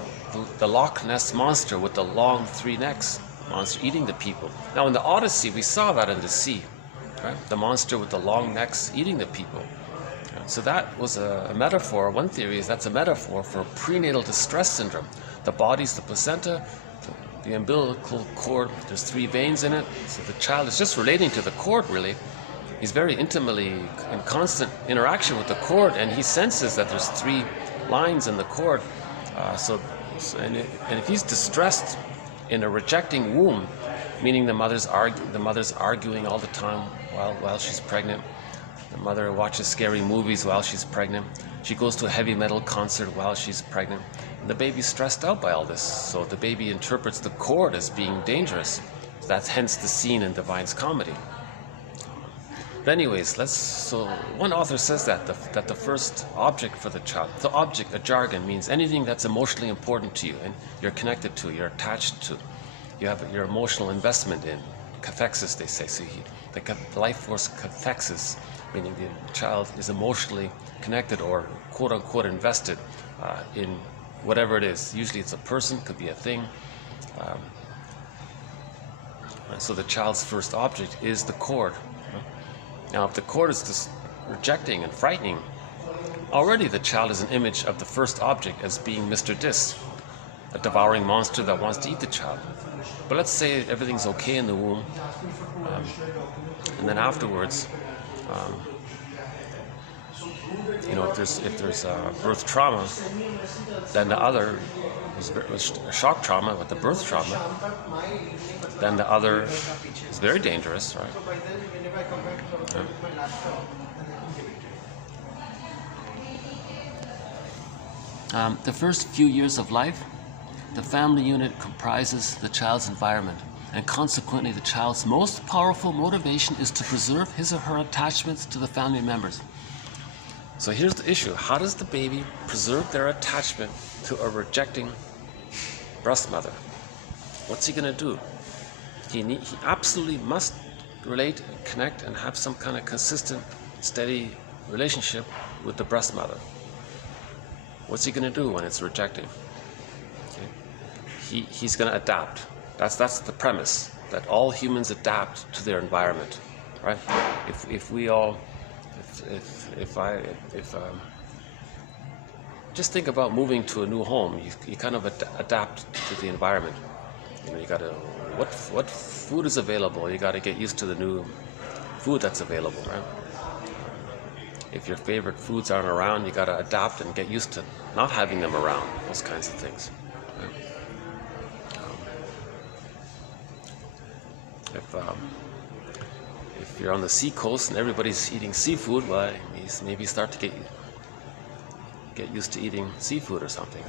Loch Ness monster with the long 3 necks, monster eating the people. Now in the Odyssey, we saw that in the sea. Right? The monster with the long necks eating the people. So that was a metaphor. One theory is that's a metaphor for prenatal distress syndrome. The body's the placenta, the umbilical cord, there's 3 veins in it. So the child is just relating to the cord, really. He's very intimately in constant interaction with the cord, and he senses that there's 3 lines in the cord. And if he's distressed in a rejecting womb, meaning the mother's arguing all the time while she's pregnant. The mother watches scary movies while she's pregnant. She goes to a heavy metal concert while she's pregnant. And the baby's stressed out by all this. So the baby interprets the cord as being dangerous. That's hence the scene in Divine's comedy. But anyways, so one author says that the first object for the child, the object, a jargon, means anything that's emotionally important to you and you're connected to, you're attached to, you have your emotional investment in. Cathexis, they say. So the life force cathexis, meaning the child is emotionally connected or quote unquote invested in whatever it is. Usually it's a person, could be a thing. So the child's first object is the cord. Now, if the cord is just rejecting and frightening, already the child is an image of the first object as being Mr. Dis, a devouring monster that wants to eat the child. But let's say everything's okay in the womb, and then afterwards, if there's birth trauma, then the other was shock trauma with the birth trauma, then the other is very dangerous, right? The first few years of life, the family unit comprises the child's environment, and consequently the child's most powerful motivation is to preserve his or her attachments to the family members. So here's the issue. How does the baby preserve their attachment to a rejecting breast mother? What's he going to do? He absolutely must relate, connect, and have some kind of consistent, steady relationship with the breast mother. What's he going to do when it's rejecting? Okay. He's going to adapt. That's the premise, that all humans adapt to their environment, right? Just think about moving to a new home. You kind of adapt to the environment. You got to, what food is available? You got to get used to the new food that's available, right? If your favorite foods aren't around, you got to adapt and get used to not having them around. Those kinds of things. Right? If you're on the sea coast and everybody's eating seafood, well, maybe start to get used to eating seafood or something.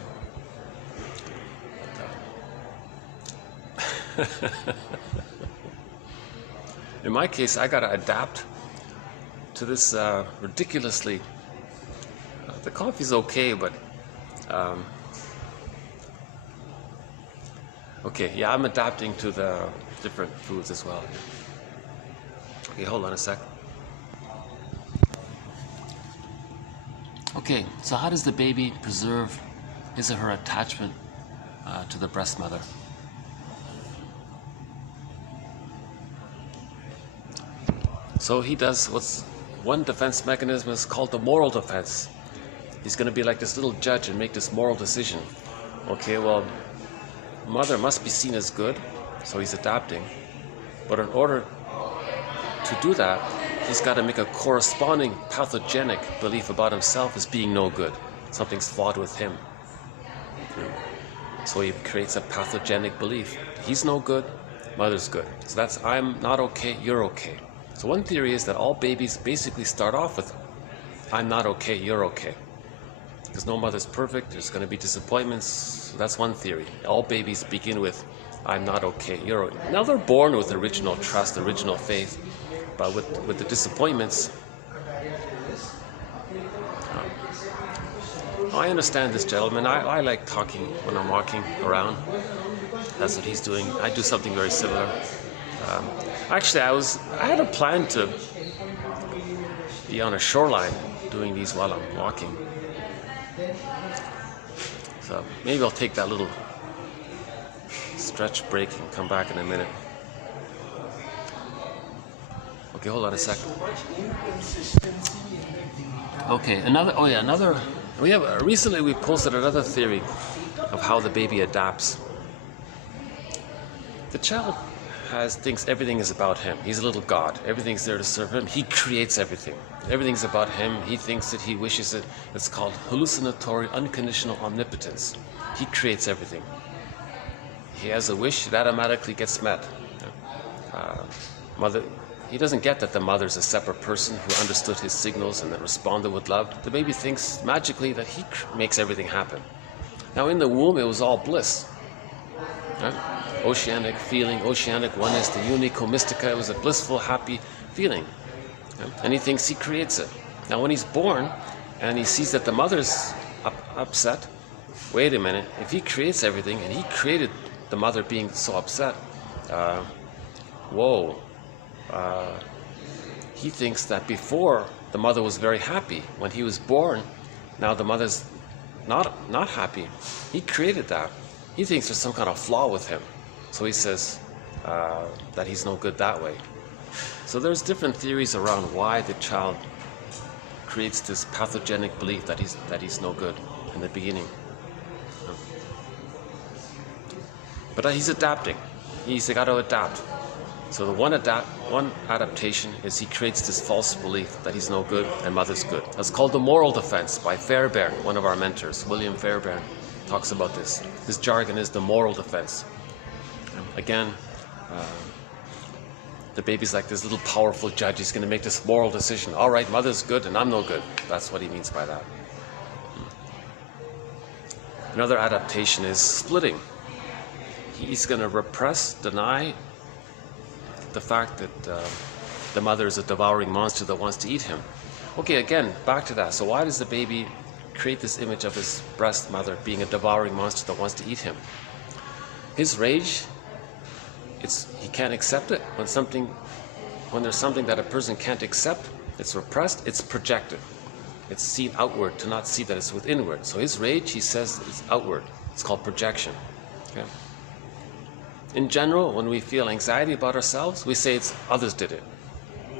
In my case, I got to adapt to this ridiculously. The coffee's okay, but okay, yeah, I'm adapting to the different foods as well. Okay, hold on a sec. Okay, so how does the baby preserve his or her attachment to the breast mother? So he does what's one defense mechanism is called the moral defense. He's going to be like this little judge and make this moral decision. Okay, well, mother must be seen as good, so he's adapting. But in order to do that, he's got to make a corresponding pathogenic belief about himself as being no good. Something's flawed with him. So he creates a pathogenic belief. He's no good, mother's good. So that's, I'm not okay, you're okay. So one theory is that all babies basically start off with, I'm not okay, you're okay. Because no mother's perfect, there's going to be disappointments. So that's one theory. All babies begin with, I'm not okay, you're okay. Now they're born with original trust, original faith, but with the disappointments, I understand this gentleman. I like talking when I'm walking around. That's what he's doing. I do something very similar. Actually, I had a plan to be on a shoreline doing these while I'm walking. So maybe I'll take that little stretch break and come back in a minute. Okay, hold on a second. Okay, recently we posted another theory of how the baby adapts. The child thinks everything is about him. He's a little god. Everything's there to serve him. He creates everything. Everything's about him. He thinks it. He wishes it. It's called hallucinatory unconditional omnipotence. He creates everything. He has a wish that automatically gets met. He doesn't get that the mother's a separate person who understood his signals and then responded with love. The baby thinks magically that he makes everything happen. Now in the womb it was all bliss. Right? oceanic feeling, oceanic oneness, the unico mystica. It was a blissful, happy feeling. And he thinks he creates it. Now when he's born and he sees that the mother's upset, wait a minute, if he creates everything and he created the mother being so upset, he thinks that before the mother was very happy. When he was born, now the mother's not happy. He created that. He thinks there's some kind of flaw with him. So he says that he's no good that way. So there's different theories around why the child creates this pathogenic belief that he's no good in the beginning. But he's adapting. He's got to adapt. So the one adaptation is he creates this false belief that he's no good and mother's good. That's called the moral defense by Fairbairn, one of our mentors. William Fairbairn talks about this. His jargon is the moral defense. Again, the baby's like this little powerful judge. He's going to make this moral decision. All right, mother's good and I'm no good. That's what he means by that. Another adaptation is splitting. He's going to repress, deny the fact that the mother is a devouring monster that wants to eat him. Okay, again, back to that. So why does the baby create this image of his breast mother being a devouring monster that wants to eat him? His rage, he can't accept it. When there's something that a person can't accept, it's repressed, it's projected. It's seen outward, to not see that it's with inward. So his rage, he says, is outward. It's called projection. Okay? In general, when we feel anxiety about ourselves, we say it's others did it.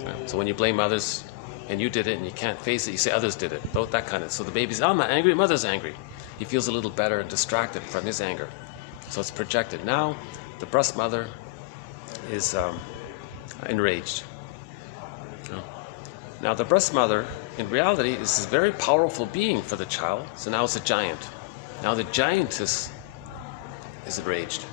Okay? So when you blame others and you did it and you can't face it, you say others did it. That kind of. So the baby's, I'm not angry, mother's angry. He feels a little better and distracted from his anger. So it's projected. Now, the breast mother is enraged. Now the breast mother, in reality, is this very powerful being for the child. So now it's a giant. Now the giantess is enraged.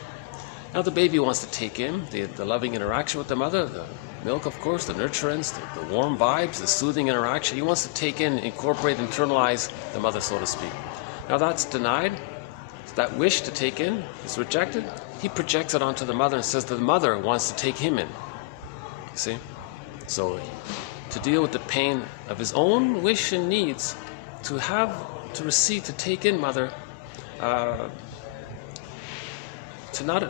Now the baby wants to take in the loving interaction with the mother, the milk, of course, the nurturance, the warm vibes, the soothing interaction. He wants to take in, incorporate, internalize the mother, so to speak. Now that's denied. That wish to take in is rejected. He projects it onto the mother and says the mother wants to take him in. You see? So to deal with the pain of his own wish and needs, to take in mother, to not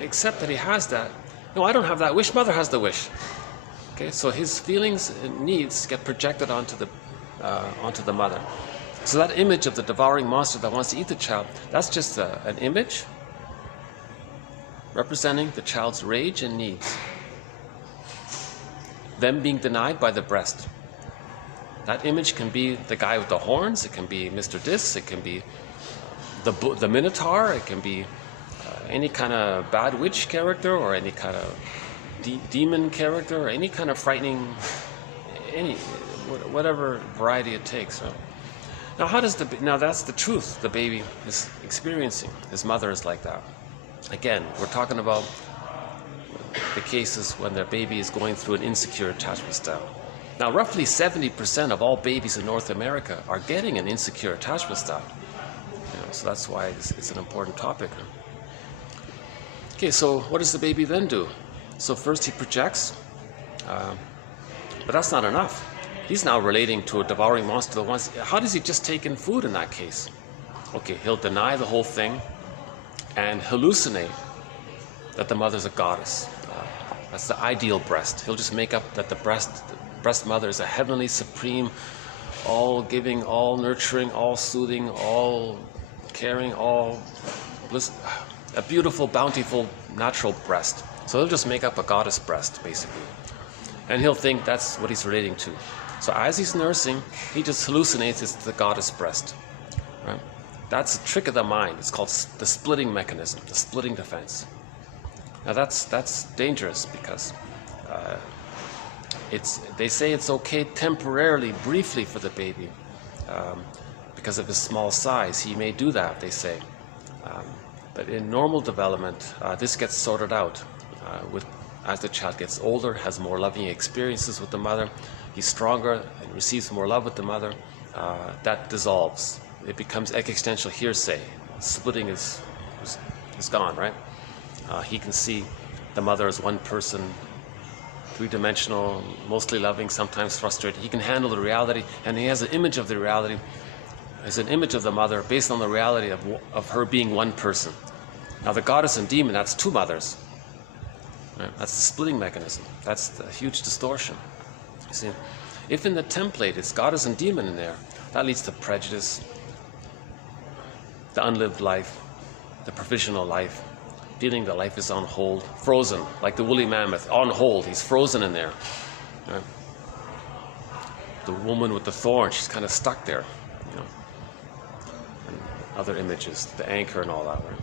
accept that he has that. No, I don't have that wish, mother has the wish. Okay, so his feelings and needs get projected onto the mother. So that image of the devouring monster that wants to eat the child, that's just an image representing the child's rage and needs. Them being denied by the breast. That image can be the guy with the horns, it can be Mr. Dis, it can be the Minotaur, it can be any kind of bad witch character or any kind of demon character or any kind of frightening, whatever variety it takes. Right? Now that's the truth the baby is experiencing. His mother is like that. Again, we're talking about the cases when their baby is going through an insecure attachment style. Now, roughly 70% of all babies in North America are getting an insecure attachment style. So that's why it's an important topic. Okay, so what does the baby then do? So first he projects, but that's not enough. He's now relating to a devouring monster that wants. How does he just take in food in that case? Okay, he'll deny the whole thing and hallucinate that the mother's a goddess. That's the ideal breast. He'll just make up that the breast mother is a heavenly, supreme, all giving, all nurturing, all soothing, all caring, all bliss, a beautiful, bountiful, natural breast. So he'll just make up a goddess breast, basically. And he'll think that's what he's relating to. So as he's nursing, he just hallucinates it's the goddess breast. Right? That's a trick of the mind. It's called the splitting mechanism, the splitting defense. Now that's dangerous because they say it's okay temporarily, briefly for the baby because of his small size. He may do that, they say. But in normal development, this gets sorted out as the child gets older, has more loving experiences with the mother, he's stronger and receives more love with the mother. That dissolves. It becomes existential hearsay. Splitting is gone, right? He can see the mother as one person, three-dimensional, mostly loving, sometimes frustrated. He can handle the reality, and he has an image of the reality, as an image of the mother based on the reality of her being one person. Now the goddess and demon, that's two mothers. Right? That's the splitting mechanism. That's the huge distortion. You see, if in the template it's goddess and demon in there, that leads to prejudice, the unlived life, the provisional life, feeling that life is on hold, frozen, like the woolly mammoth, on hold, he's frozen in there. Right? The woman with the thorn, she's kind of stuck there, you know. And other images, the anchor and all that, right?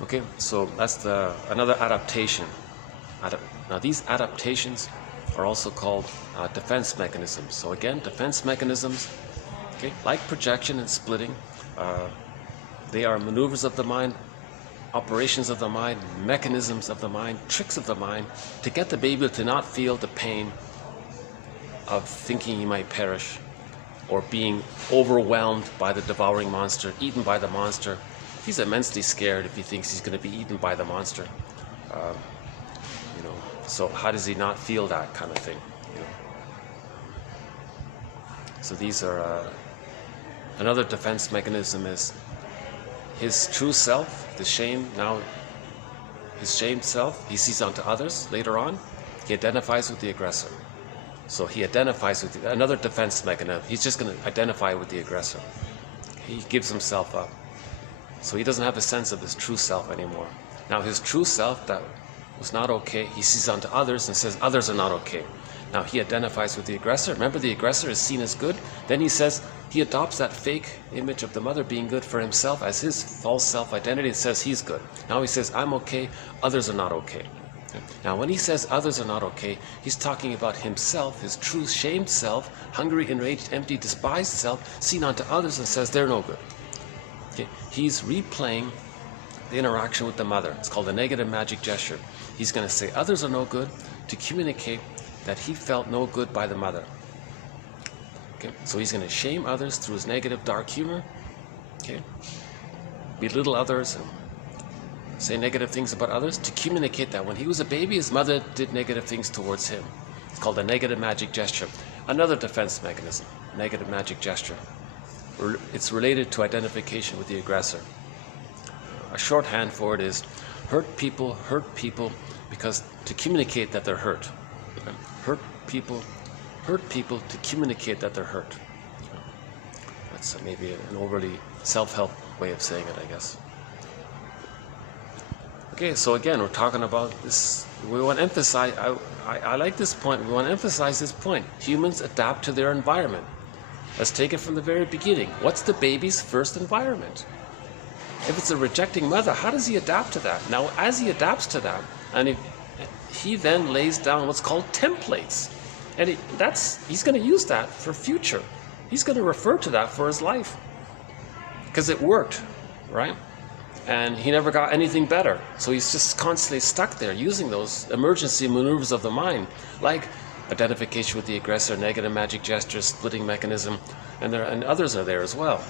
Okay, so that's another adaptation. Now these adaptations are also called defense mechanisms. So again, defense mechanisms, okay, like projection and splitting, they are maneuvers of the mind, operations of the mind, mechanisms of the mind, tricks of the mind to get the baby to not feel the pain of thinking he might perish, or being overwhelmed by the devouring monster, eaten by the monster. He's immensely scared if he thinks he's going to be eaten by the monster. You know, so how does he not feel that kind of thing? You know? So these are another defense mechanism is his true self, the shame. Now, his shamed self, he sees onto others. Later on, he identifies with the aggressor. So he identifies with another defense mechanism. He's just going to identify with the aggressor. He gives himself up. So he doesn't have a sense of his true self anymore. Now his true self that was not okay, he sees onto others and says others are not okay. Now he identifies with the aggressor. Remember, the aggressor is seen as good. Then he says he adopts that fake image of the mother being good for himself as his false self-identity and says he's good. Now he says, I'm okay, others are not okay. Now when he says others are not okay, he's talking about himself, his true shamed self, hungry, enraged, empty, despised self, seen onto others and says they're no good. Okay? He's replaying the interaction with the mother. It's called a negative magic gesture. He's going to say others are no good to communicate that he felt no good by the mother. Okay? So he's going to shame others through his negative dark humor, okay? Belittle others and say negative things about others to communicate that when he was a baby, his mother did negative things towards him. It's called a negative magic gesture. Another defense mechanism, negative magic gesture. It's related to identification with the aggressor. A shorthand for it is hurt people because to communicate that they're hurt. Okay? Hurt people to communicate that they're hurt. That's maybe an overly self-help way of saying it, I guess. Okay, so again, we're talking about this. We want to emphasize, I like this point, we want to emphasize this point. Humans adapt to their environment. Let's take it from the very beginning. What's the baby's first environment? If it's a rejecting mother, how does he adapt to that? Now, as he adapts to that, and he then lays down what's called templates. And he's going to use that for future. He's going to refer to that for his life. Because it worked, right? And he never got anything better. So he's just constantly stuck there using those emergency maneuvers of the mind, like identification with the aggressor, negative magic gestures, splitting mechanism, and others are there as well.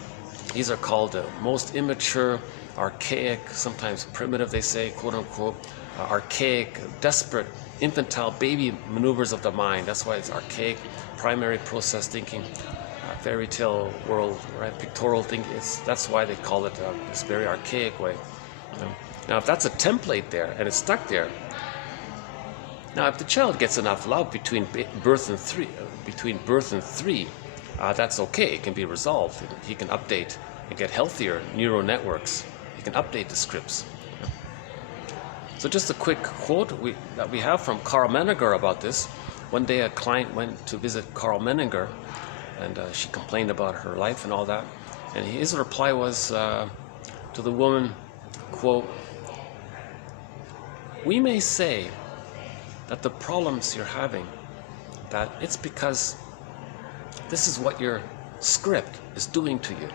These are called the most immature, archaic, sometimes primitive, they say, quote unquote, archaic, desperate, infantile baby maneuvers of the mind. That's why it's archaic, primary process thinking, fairy tale world, right? Pictorial thinking. That's why they call it this very archaic way. Now, if that's a template there and it's stuck there, now if the child gets enough love between birth and three, that's okay. It can be resolved. He can update and get healthier neural networks. He can update the scripts. So just a quick quote that we have from Carl Menninger about this. One day a client went to visit Carl Menninger, and she complained about her life and all that. And his reply was to the woman, quote, "We may say that the problems you're having, that it's because this is what your script is doing to you.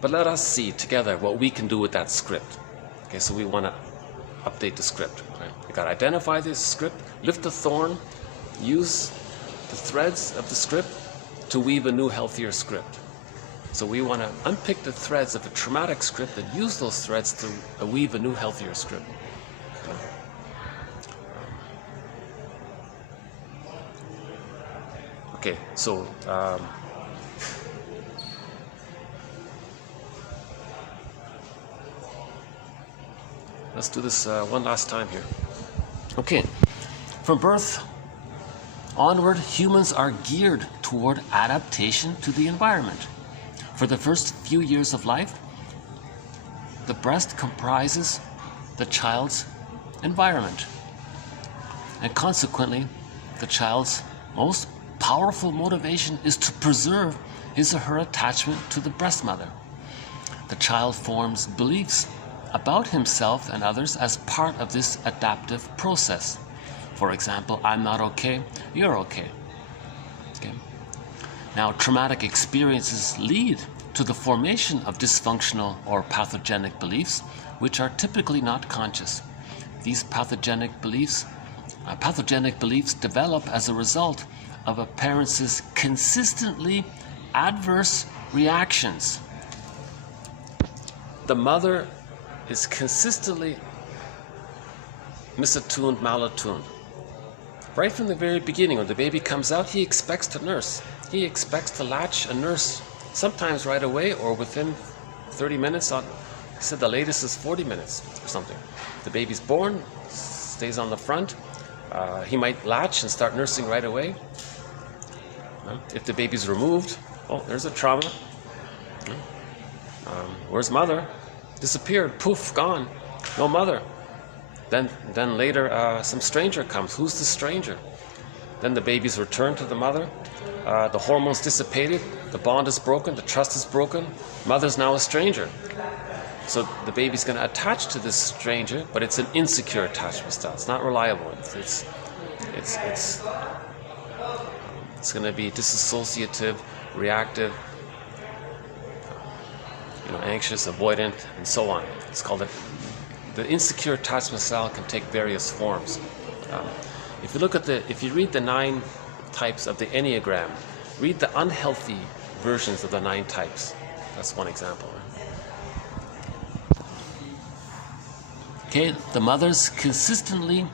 But let us see together what we can do with that script." Okay, so we want to update the script, right? You got to identify this script, lift the thorn, use the threads of the script to weave a new, healthier script. So we want to unpick the threads of a traumatic script and use those threads to weave a new, healthier script. Okay, so let's do this one last time here. Okay, from birth onward, humans are geared toward adaptation to the environment. For the first few years of life, the breast comprises the child's environment, and consequently, the child's most powerful motivation is to preserve his or her attachment to the breast mother. The child forms beliefs about himself and others as part of this adaptive process. For example, I'm not okay, you're okay. Now, traumatic experiences lead to the formation of dysfunctional or pathogenic beliefs, which are typically not conscious. These pathogenic beliefs develop as a result of a parent's consistently adverse reactions. The mother is consistently misattuned, malattuned. Right from the very beginning, when the baby comes out, he expects to nurse. He expects to latch and nurse, sometimes right away or within 30 minutes. He said the latest is 40 minutes or something. The baby's born, stays on the front. He might latch and start nursing right away. If the baby's removed, oh, there's a trauma. Where's mother? Disappeared, poof, gone, no mother. Then later, some stranger comes. Who's the stranger? Then the baby's returned to the mother. The hormones dissipated, the bond is broken, the trust is broken. Mother's now a stranger. So the baby's going to attach to this stranger, but it's an insecure attachment style. It's not reliable. It's going to be disassociative, reactive, anxious, avoidant, and so on. It's called the insecure attachment style can take various forms. If you read the 9 types of the Enneagram, read the unhealthy versions of the 9 types. That's one example. Okay, the mother's consistently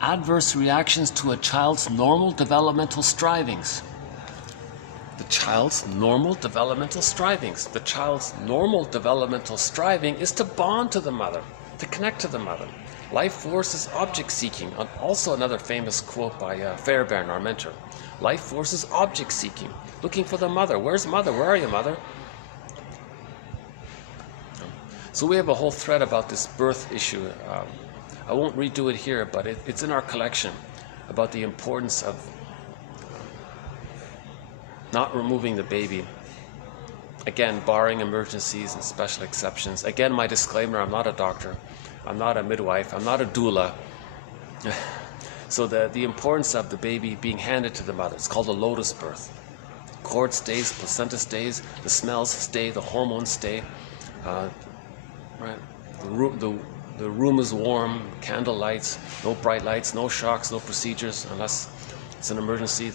adverse reactions to a child's normal developmental strivings. The child's normal developmental strivings. The child's normal developmental striving is to bond to the mother, to connect to the mother. Life force is object seeking. Also another famous quote by Fairbairn, our mentor. Life force is object seeking, looking for the mother. Where's mother? Where are you, mother? So we have a whole thread about this birth issue. I won't redo it here, but it's in our collection about the importance of not removing the baby. Again, barring emergencies and special exceptions. Again, my disclaimer, I'm not a doctor. I'm not a midwife. I'm not a doula. So the importance of the baby being handed to the mother, it's called a lotus birth. Cord stays, placenta stays, the smells stay, the hormones stay. Right? The room is warm, candle lights, no bright lights, no shocks, no procedures, unless it's an emergency.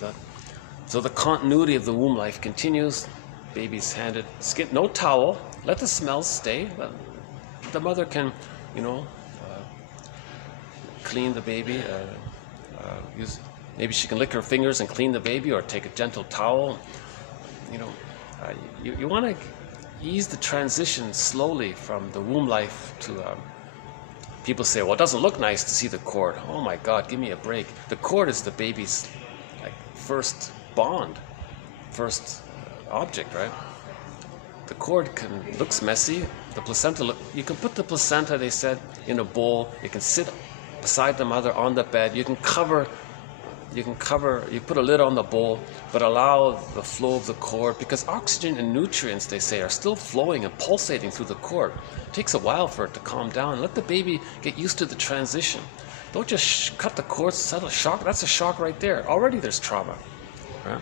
So the continuity of the womb life continues. Baby's handed, skin, no towel, let the smells stay. The mother can, clean the baby. Maybe she can lick her fingers and clean the baby, or take a gentle towel. You want to ease the transition slowly from the womb life to. People say, well, it doesn't look nice to see the cord. Oh my God, give me a break. The cord is the baby's first bond, first object, right? The cord looks messy. The placenta, you can put the placenta, they said, in a bowl. You can sit beside the mother on the bed. You put a lid on the bowl, but allow the flow of the cord, because oxygen and nutrients, they say, are still flowing and pulsating through the cord. It takes a while for it to calm down. Let the baby get used to the transition. Don't just cut the cord, settle shock. That's a shock right there. Already there's trauma. Right?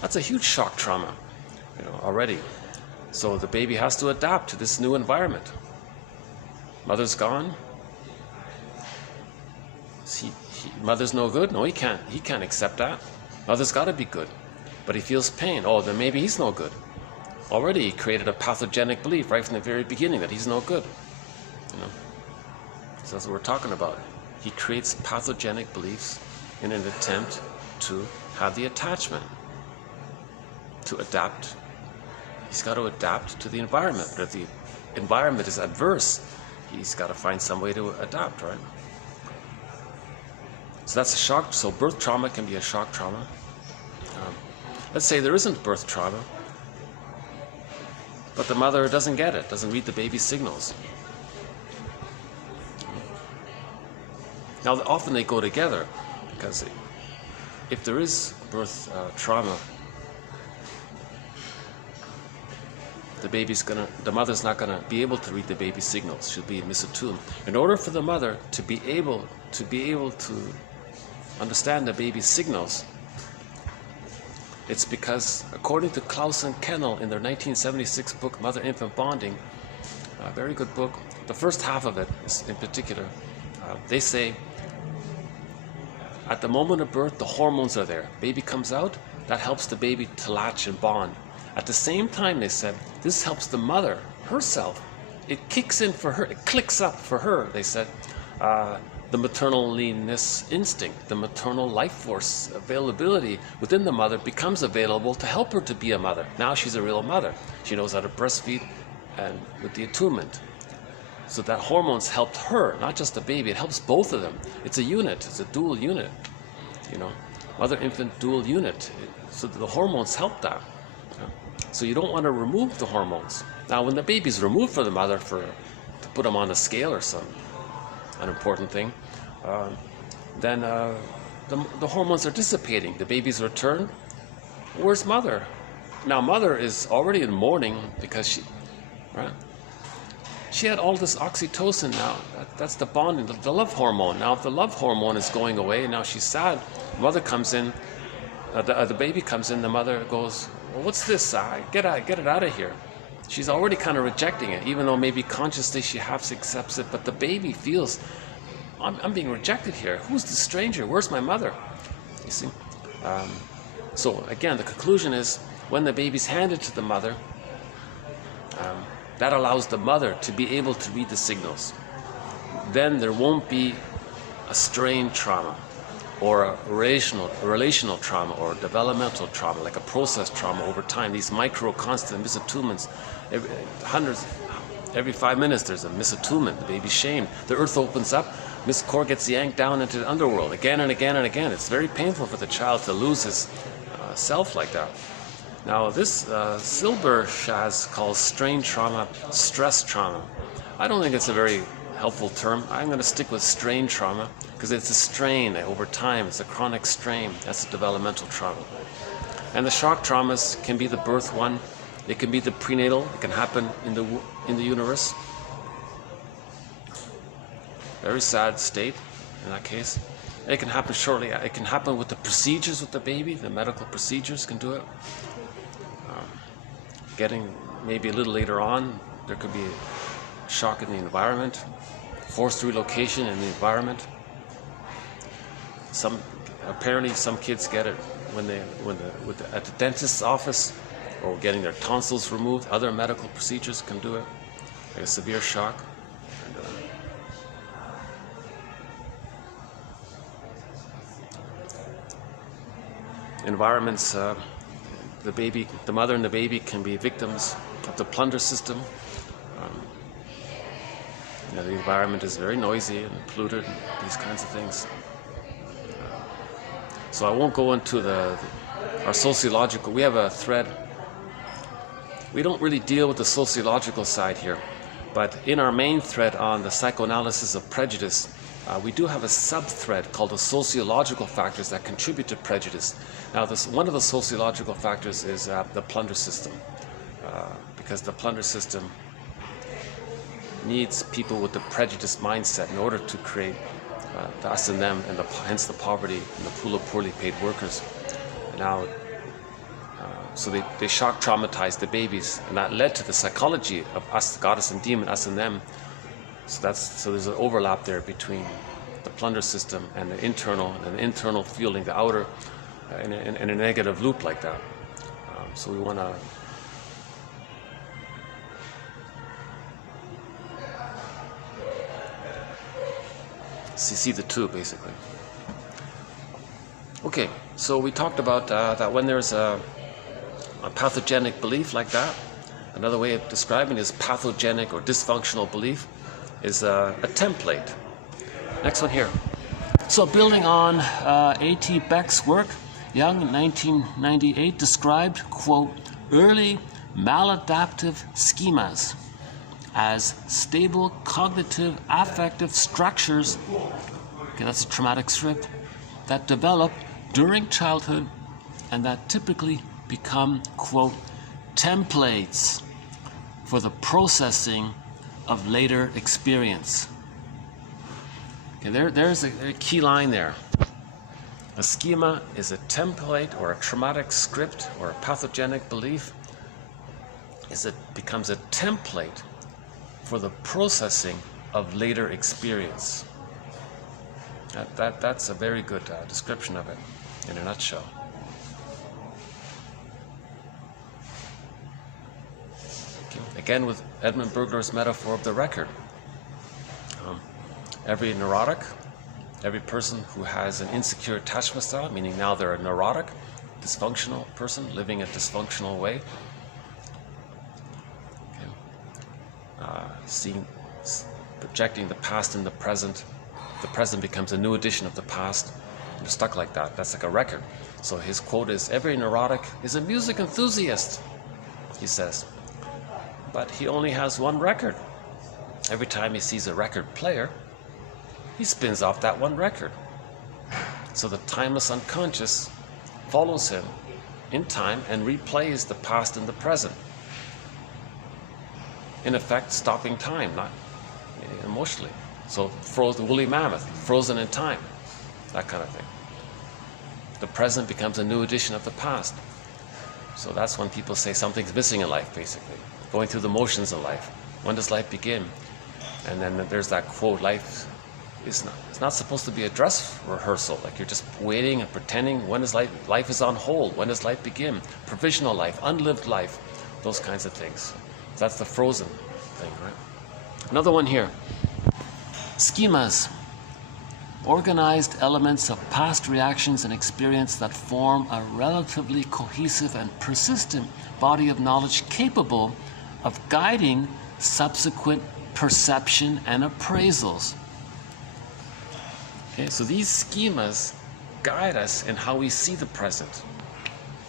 That's a huge shock trauma, already. So the baby has to adapt to this new environment. Mother's gone. Mother's no good? No, he can't accept that. Mother's got to be good. But he feels pain. Oh, then maybe he's no good. Already he created a pathogenic belief right from the very beginning that he's no good. So that's what we're talking about. He creates pathogenic beliefs in an attempt to have the attachment, to adapt. He's got to adapt to the environment. But if the environment is adverse, he's got to find some way to adapt, right? So that's a shock. So birth trauma can be a shock trauma. Let's say there isn't birth trauma, but the mother doesn't get it, doesn't read the baby's signals. Now, often they go together, because if there is birth trauma, the mother's not gonna be able to read the baby's signals. She'll be misattuned. In order for the mother to be able to understand the baby's signals, it's because, according to Klaus and Kennel in their 1976 book, Mother-Infant Bonding, a very good book, the first half of it is, in particular, they say, at the moment of birth, the hormones are there. Baby comes out, that helps the baby to latch and bond. At the same time, they said, this helps the mother herself. It kicks in for her, it clicks up for her, they said, the maternaliness instinct, the maternal life force availability within the mother becomes available to help her to be a mother. Now she's a real mother. She knows how to breastfeed and with the attunement. So that hormones helped her, not just the baby, it helps both of them. It's a unit, it's a dual unit, mother-infant dual unit. So the hormones help that. So you don't want to remove the hormones. Now when the baby's removed from the mother to put them on a scale or something, an important thing, then the hormones are dissipating. The baby's returned. Where's mother? Now mother is already in mourning because she had all this oxytocin now. That's the bonding, the love hormone. Now if the love hormone is going away, now she's sad. Mother comes in, the baby comes in, the mother goes, well, what's this? Get it out of here. She's already kind of rejecting it, even though maybe consciously she half accepts it, but the baby feels, I'm being rejected here. Who's the stranger? Where's my mother? You see? So again, the conclusion is, when the baby's handed to the mother, that allows the mother to be able to read the signals. Then there won't be a strain trauma, or a relational trauma, or developmental trauma, like a process trauma over time. These micro constant misattunements, every 5 minutes there's a misattunement, the baby's shamed. The earth opens up, Miss Core gets yanked down into the underworld again and again and again. It's very painful for the child to lose his self like that. Now this Silberschatz calls strain trauma stress trauma. I don't think it's a very helpful term. I'm going to stick with strain trauma because it's a strain over time. It's a chronic strain. That's a developmental trauma. And the shock traumas can be the birth one. It can be the prenatal. It can happen in the uterus. Very sad state in that case. It can happen shortly. It can happen with the procedures with the baby. The medical procedures can do it. Getting maybe a little later on, there could be a shock in the environment, forced relocation in the environment. Apparently some kids get it at the dentist's office, or getting their tonsils removed. Other medical procedures can do it, like a severe shock. Environments, the mother and the baby can be victims of the plunder system. The environment is very noisy and polluted, and these kinds of things. So I won't go into our sociological. We have a thread. We don't really deal with the sociological side here, but in our main thread on the psychoanalysis of prejudice, we do have a sub-thread called the sociological factors that contribute to prejudice. Now, one of the sociological factors is the plunder system, because the plunder system needs people with the prejudice mindset in order to create the us and them, and hence the poverty and the pool of poorly paid workers. Now, so they shock traumatized the babies, and that led to the psychology of us, goddess and demon, us and them. So there's an overlap there between the plunder system and the internal fueling the outer in a negative loop like that. So we want to see the two basically. Okay, so we talked about that when there's a pathogenic belief like that, another way of describing is pathogenic or dysfunctional belief is a template. Next one here. So building on A.T. Beck's work, Young in 1998 described, quote, early maladaptive schemas as stable cognitive affective structures, okay, that's a traumatic script, that develop during childhood and that typically become, quote, templates for the processing of later experience. Okay, there's a key line there. A schema is a template or a traumatic script or a pathogenic belief. Becomes a template for the processing of later experience. That's a very good description of it in a nutshell. Okay. Again, with Edmund Burglar's metaphor of the record. Every neurotic, every person who has an insecure attachment style, meaning now they're a neurotic, dysfunctional person living a dysfunctional way, projecting the past in the present becomes a new edition of the past. You're stuck like that. That's like a record. So his quote is, every neurotic is a music enthusiast, he says, but he only has one record. Every time he sees a record player, he spins off that one record. So the timeless unconscious follows him in time and replays the past and the present. In effect, stopping time, not emotionally. So frozen, woolly mammoth, frozen in time, that kind of thing. The present becomes a new edition of the past. So that's when people say something's missing in life, basically. Going through the motions of life. When does life begin? And then there's that quote, life is not supposed to be a dress rehearsal, like you're just waiting and pretending. When is life is on hold? When does life begin? Provisional life, unlived life, those kinds of things. That's the frozen thing, right? Another one here. Schemas. Organized elements of past reactions and experience that form a relatively cohesive and persistent body of knowledge capable of guiding subsequent perception and appraisals. Okay, so these schemas guide us in how we see the present.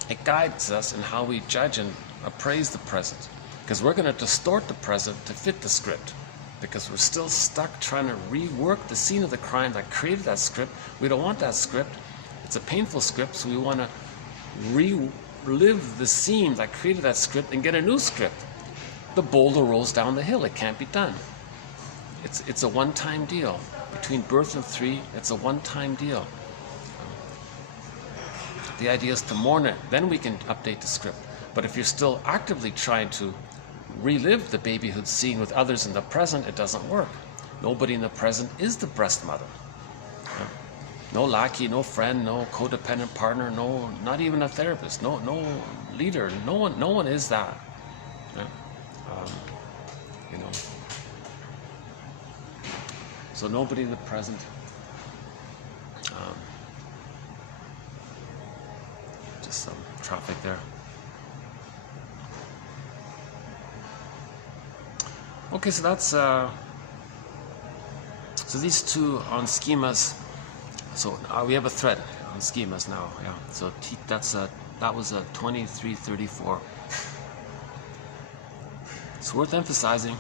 It guides us in how we judge and appraise the present. Because we're going to distort the present to fit the script. Because we're still stuck trying to rework the scene of the crime that created that script. We don't want that script. It's a painful script, so we want to relive the scene that created that script and get a new script. The boulder rolls down the hill. It can't be done. It's a one-time deal. Between birth and 3, it's a one-time deal. The idea is to mourn it, then we can update the script. But if you're still actively trying to relive the babyhood scene with others in the present, it doesn't work. Nobody in the present is the breast mother. No lackey, no friend, no codependent partner, no, not even a therapist, no leader. No one is that. You know. So nobody in the present. Just some traffic there. Okay, so that's so these two on schemas. So we have a thread on schemas now. Yeah. So that was a 2334. It's worth emphasizing.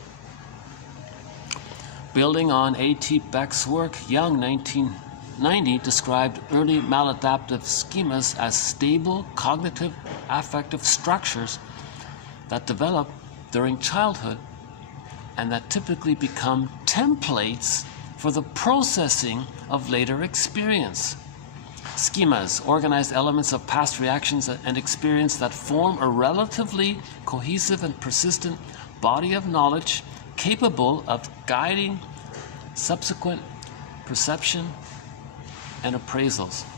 Building on A.T. Beck's work, Young, 1990, described early maladaptive schemas as stable cognitive affective structures that develop during childhood and that typically become templates for the processing of later experience. Schemas, organized elements of past reactions and experience that form a relatively cohesive and persistent body of knowledge capable of guiding subsequent perception, and appraisals.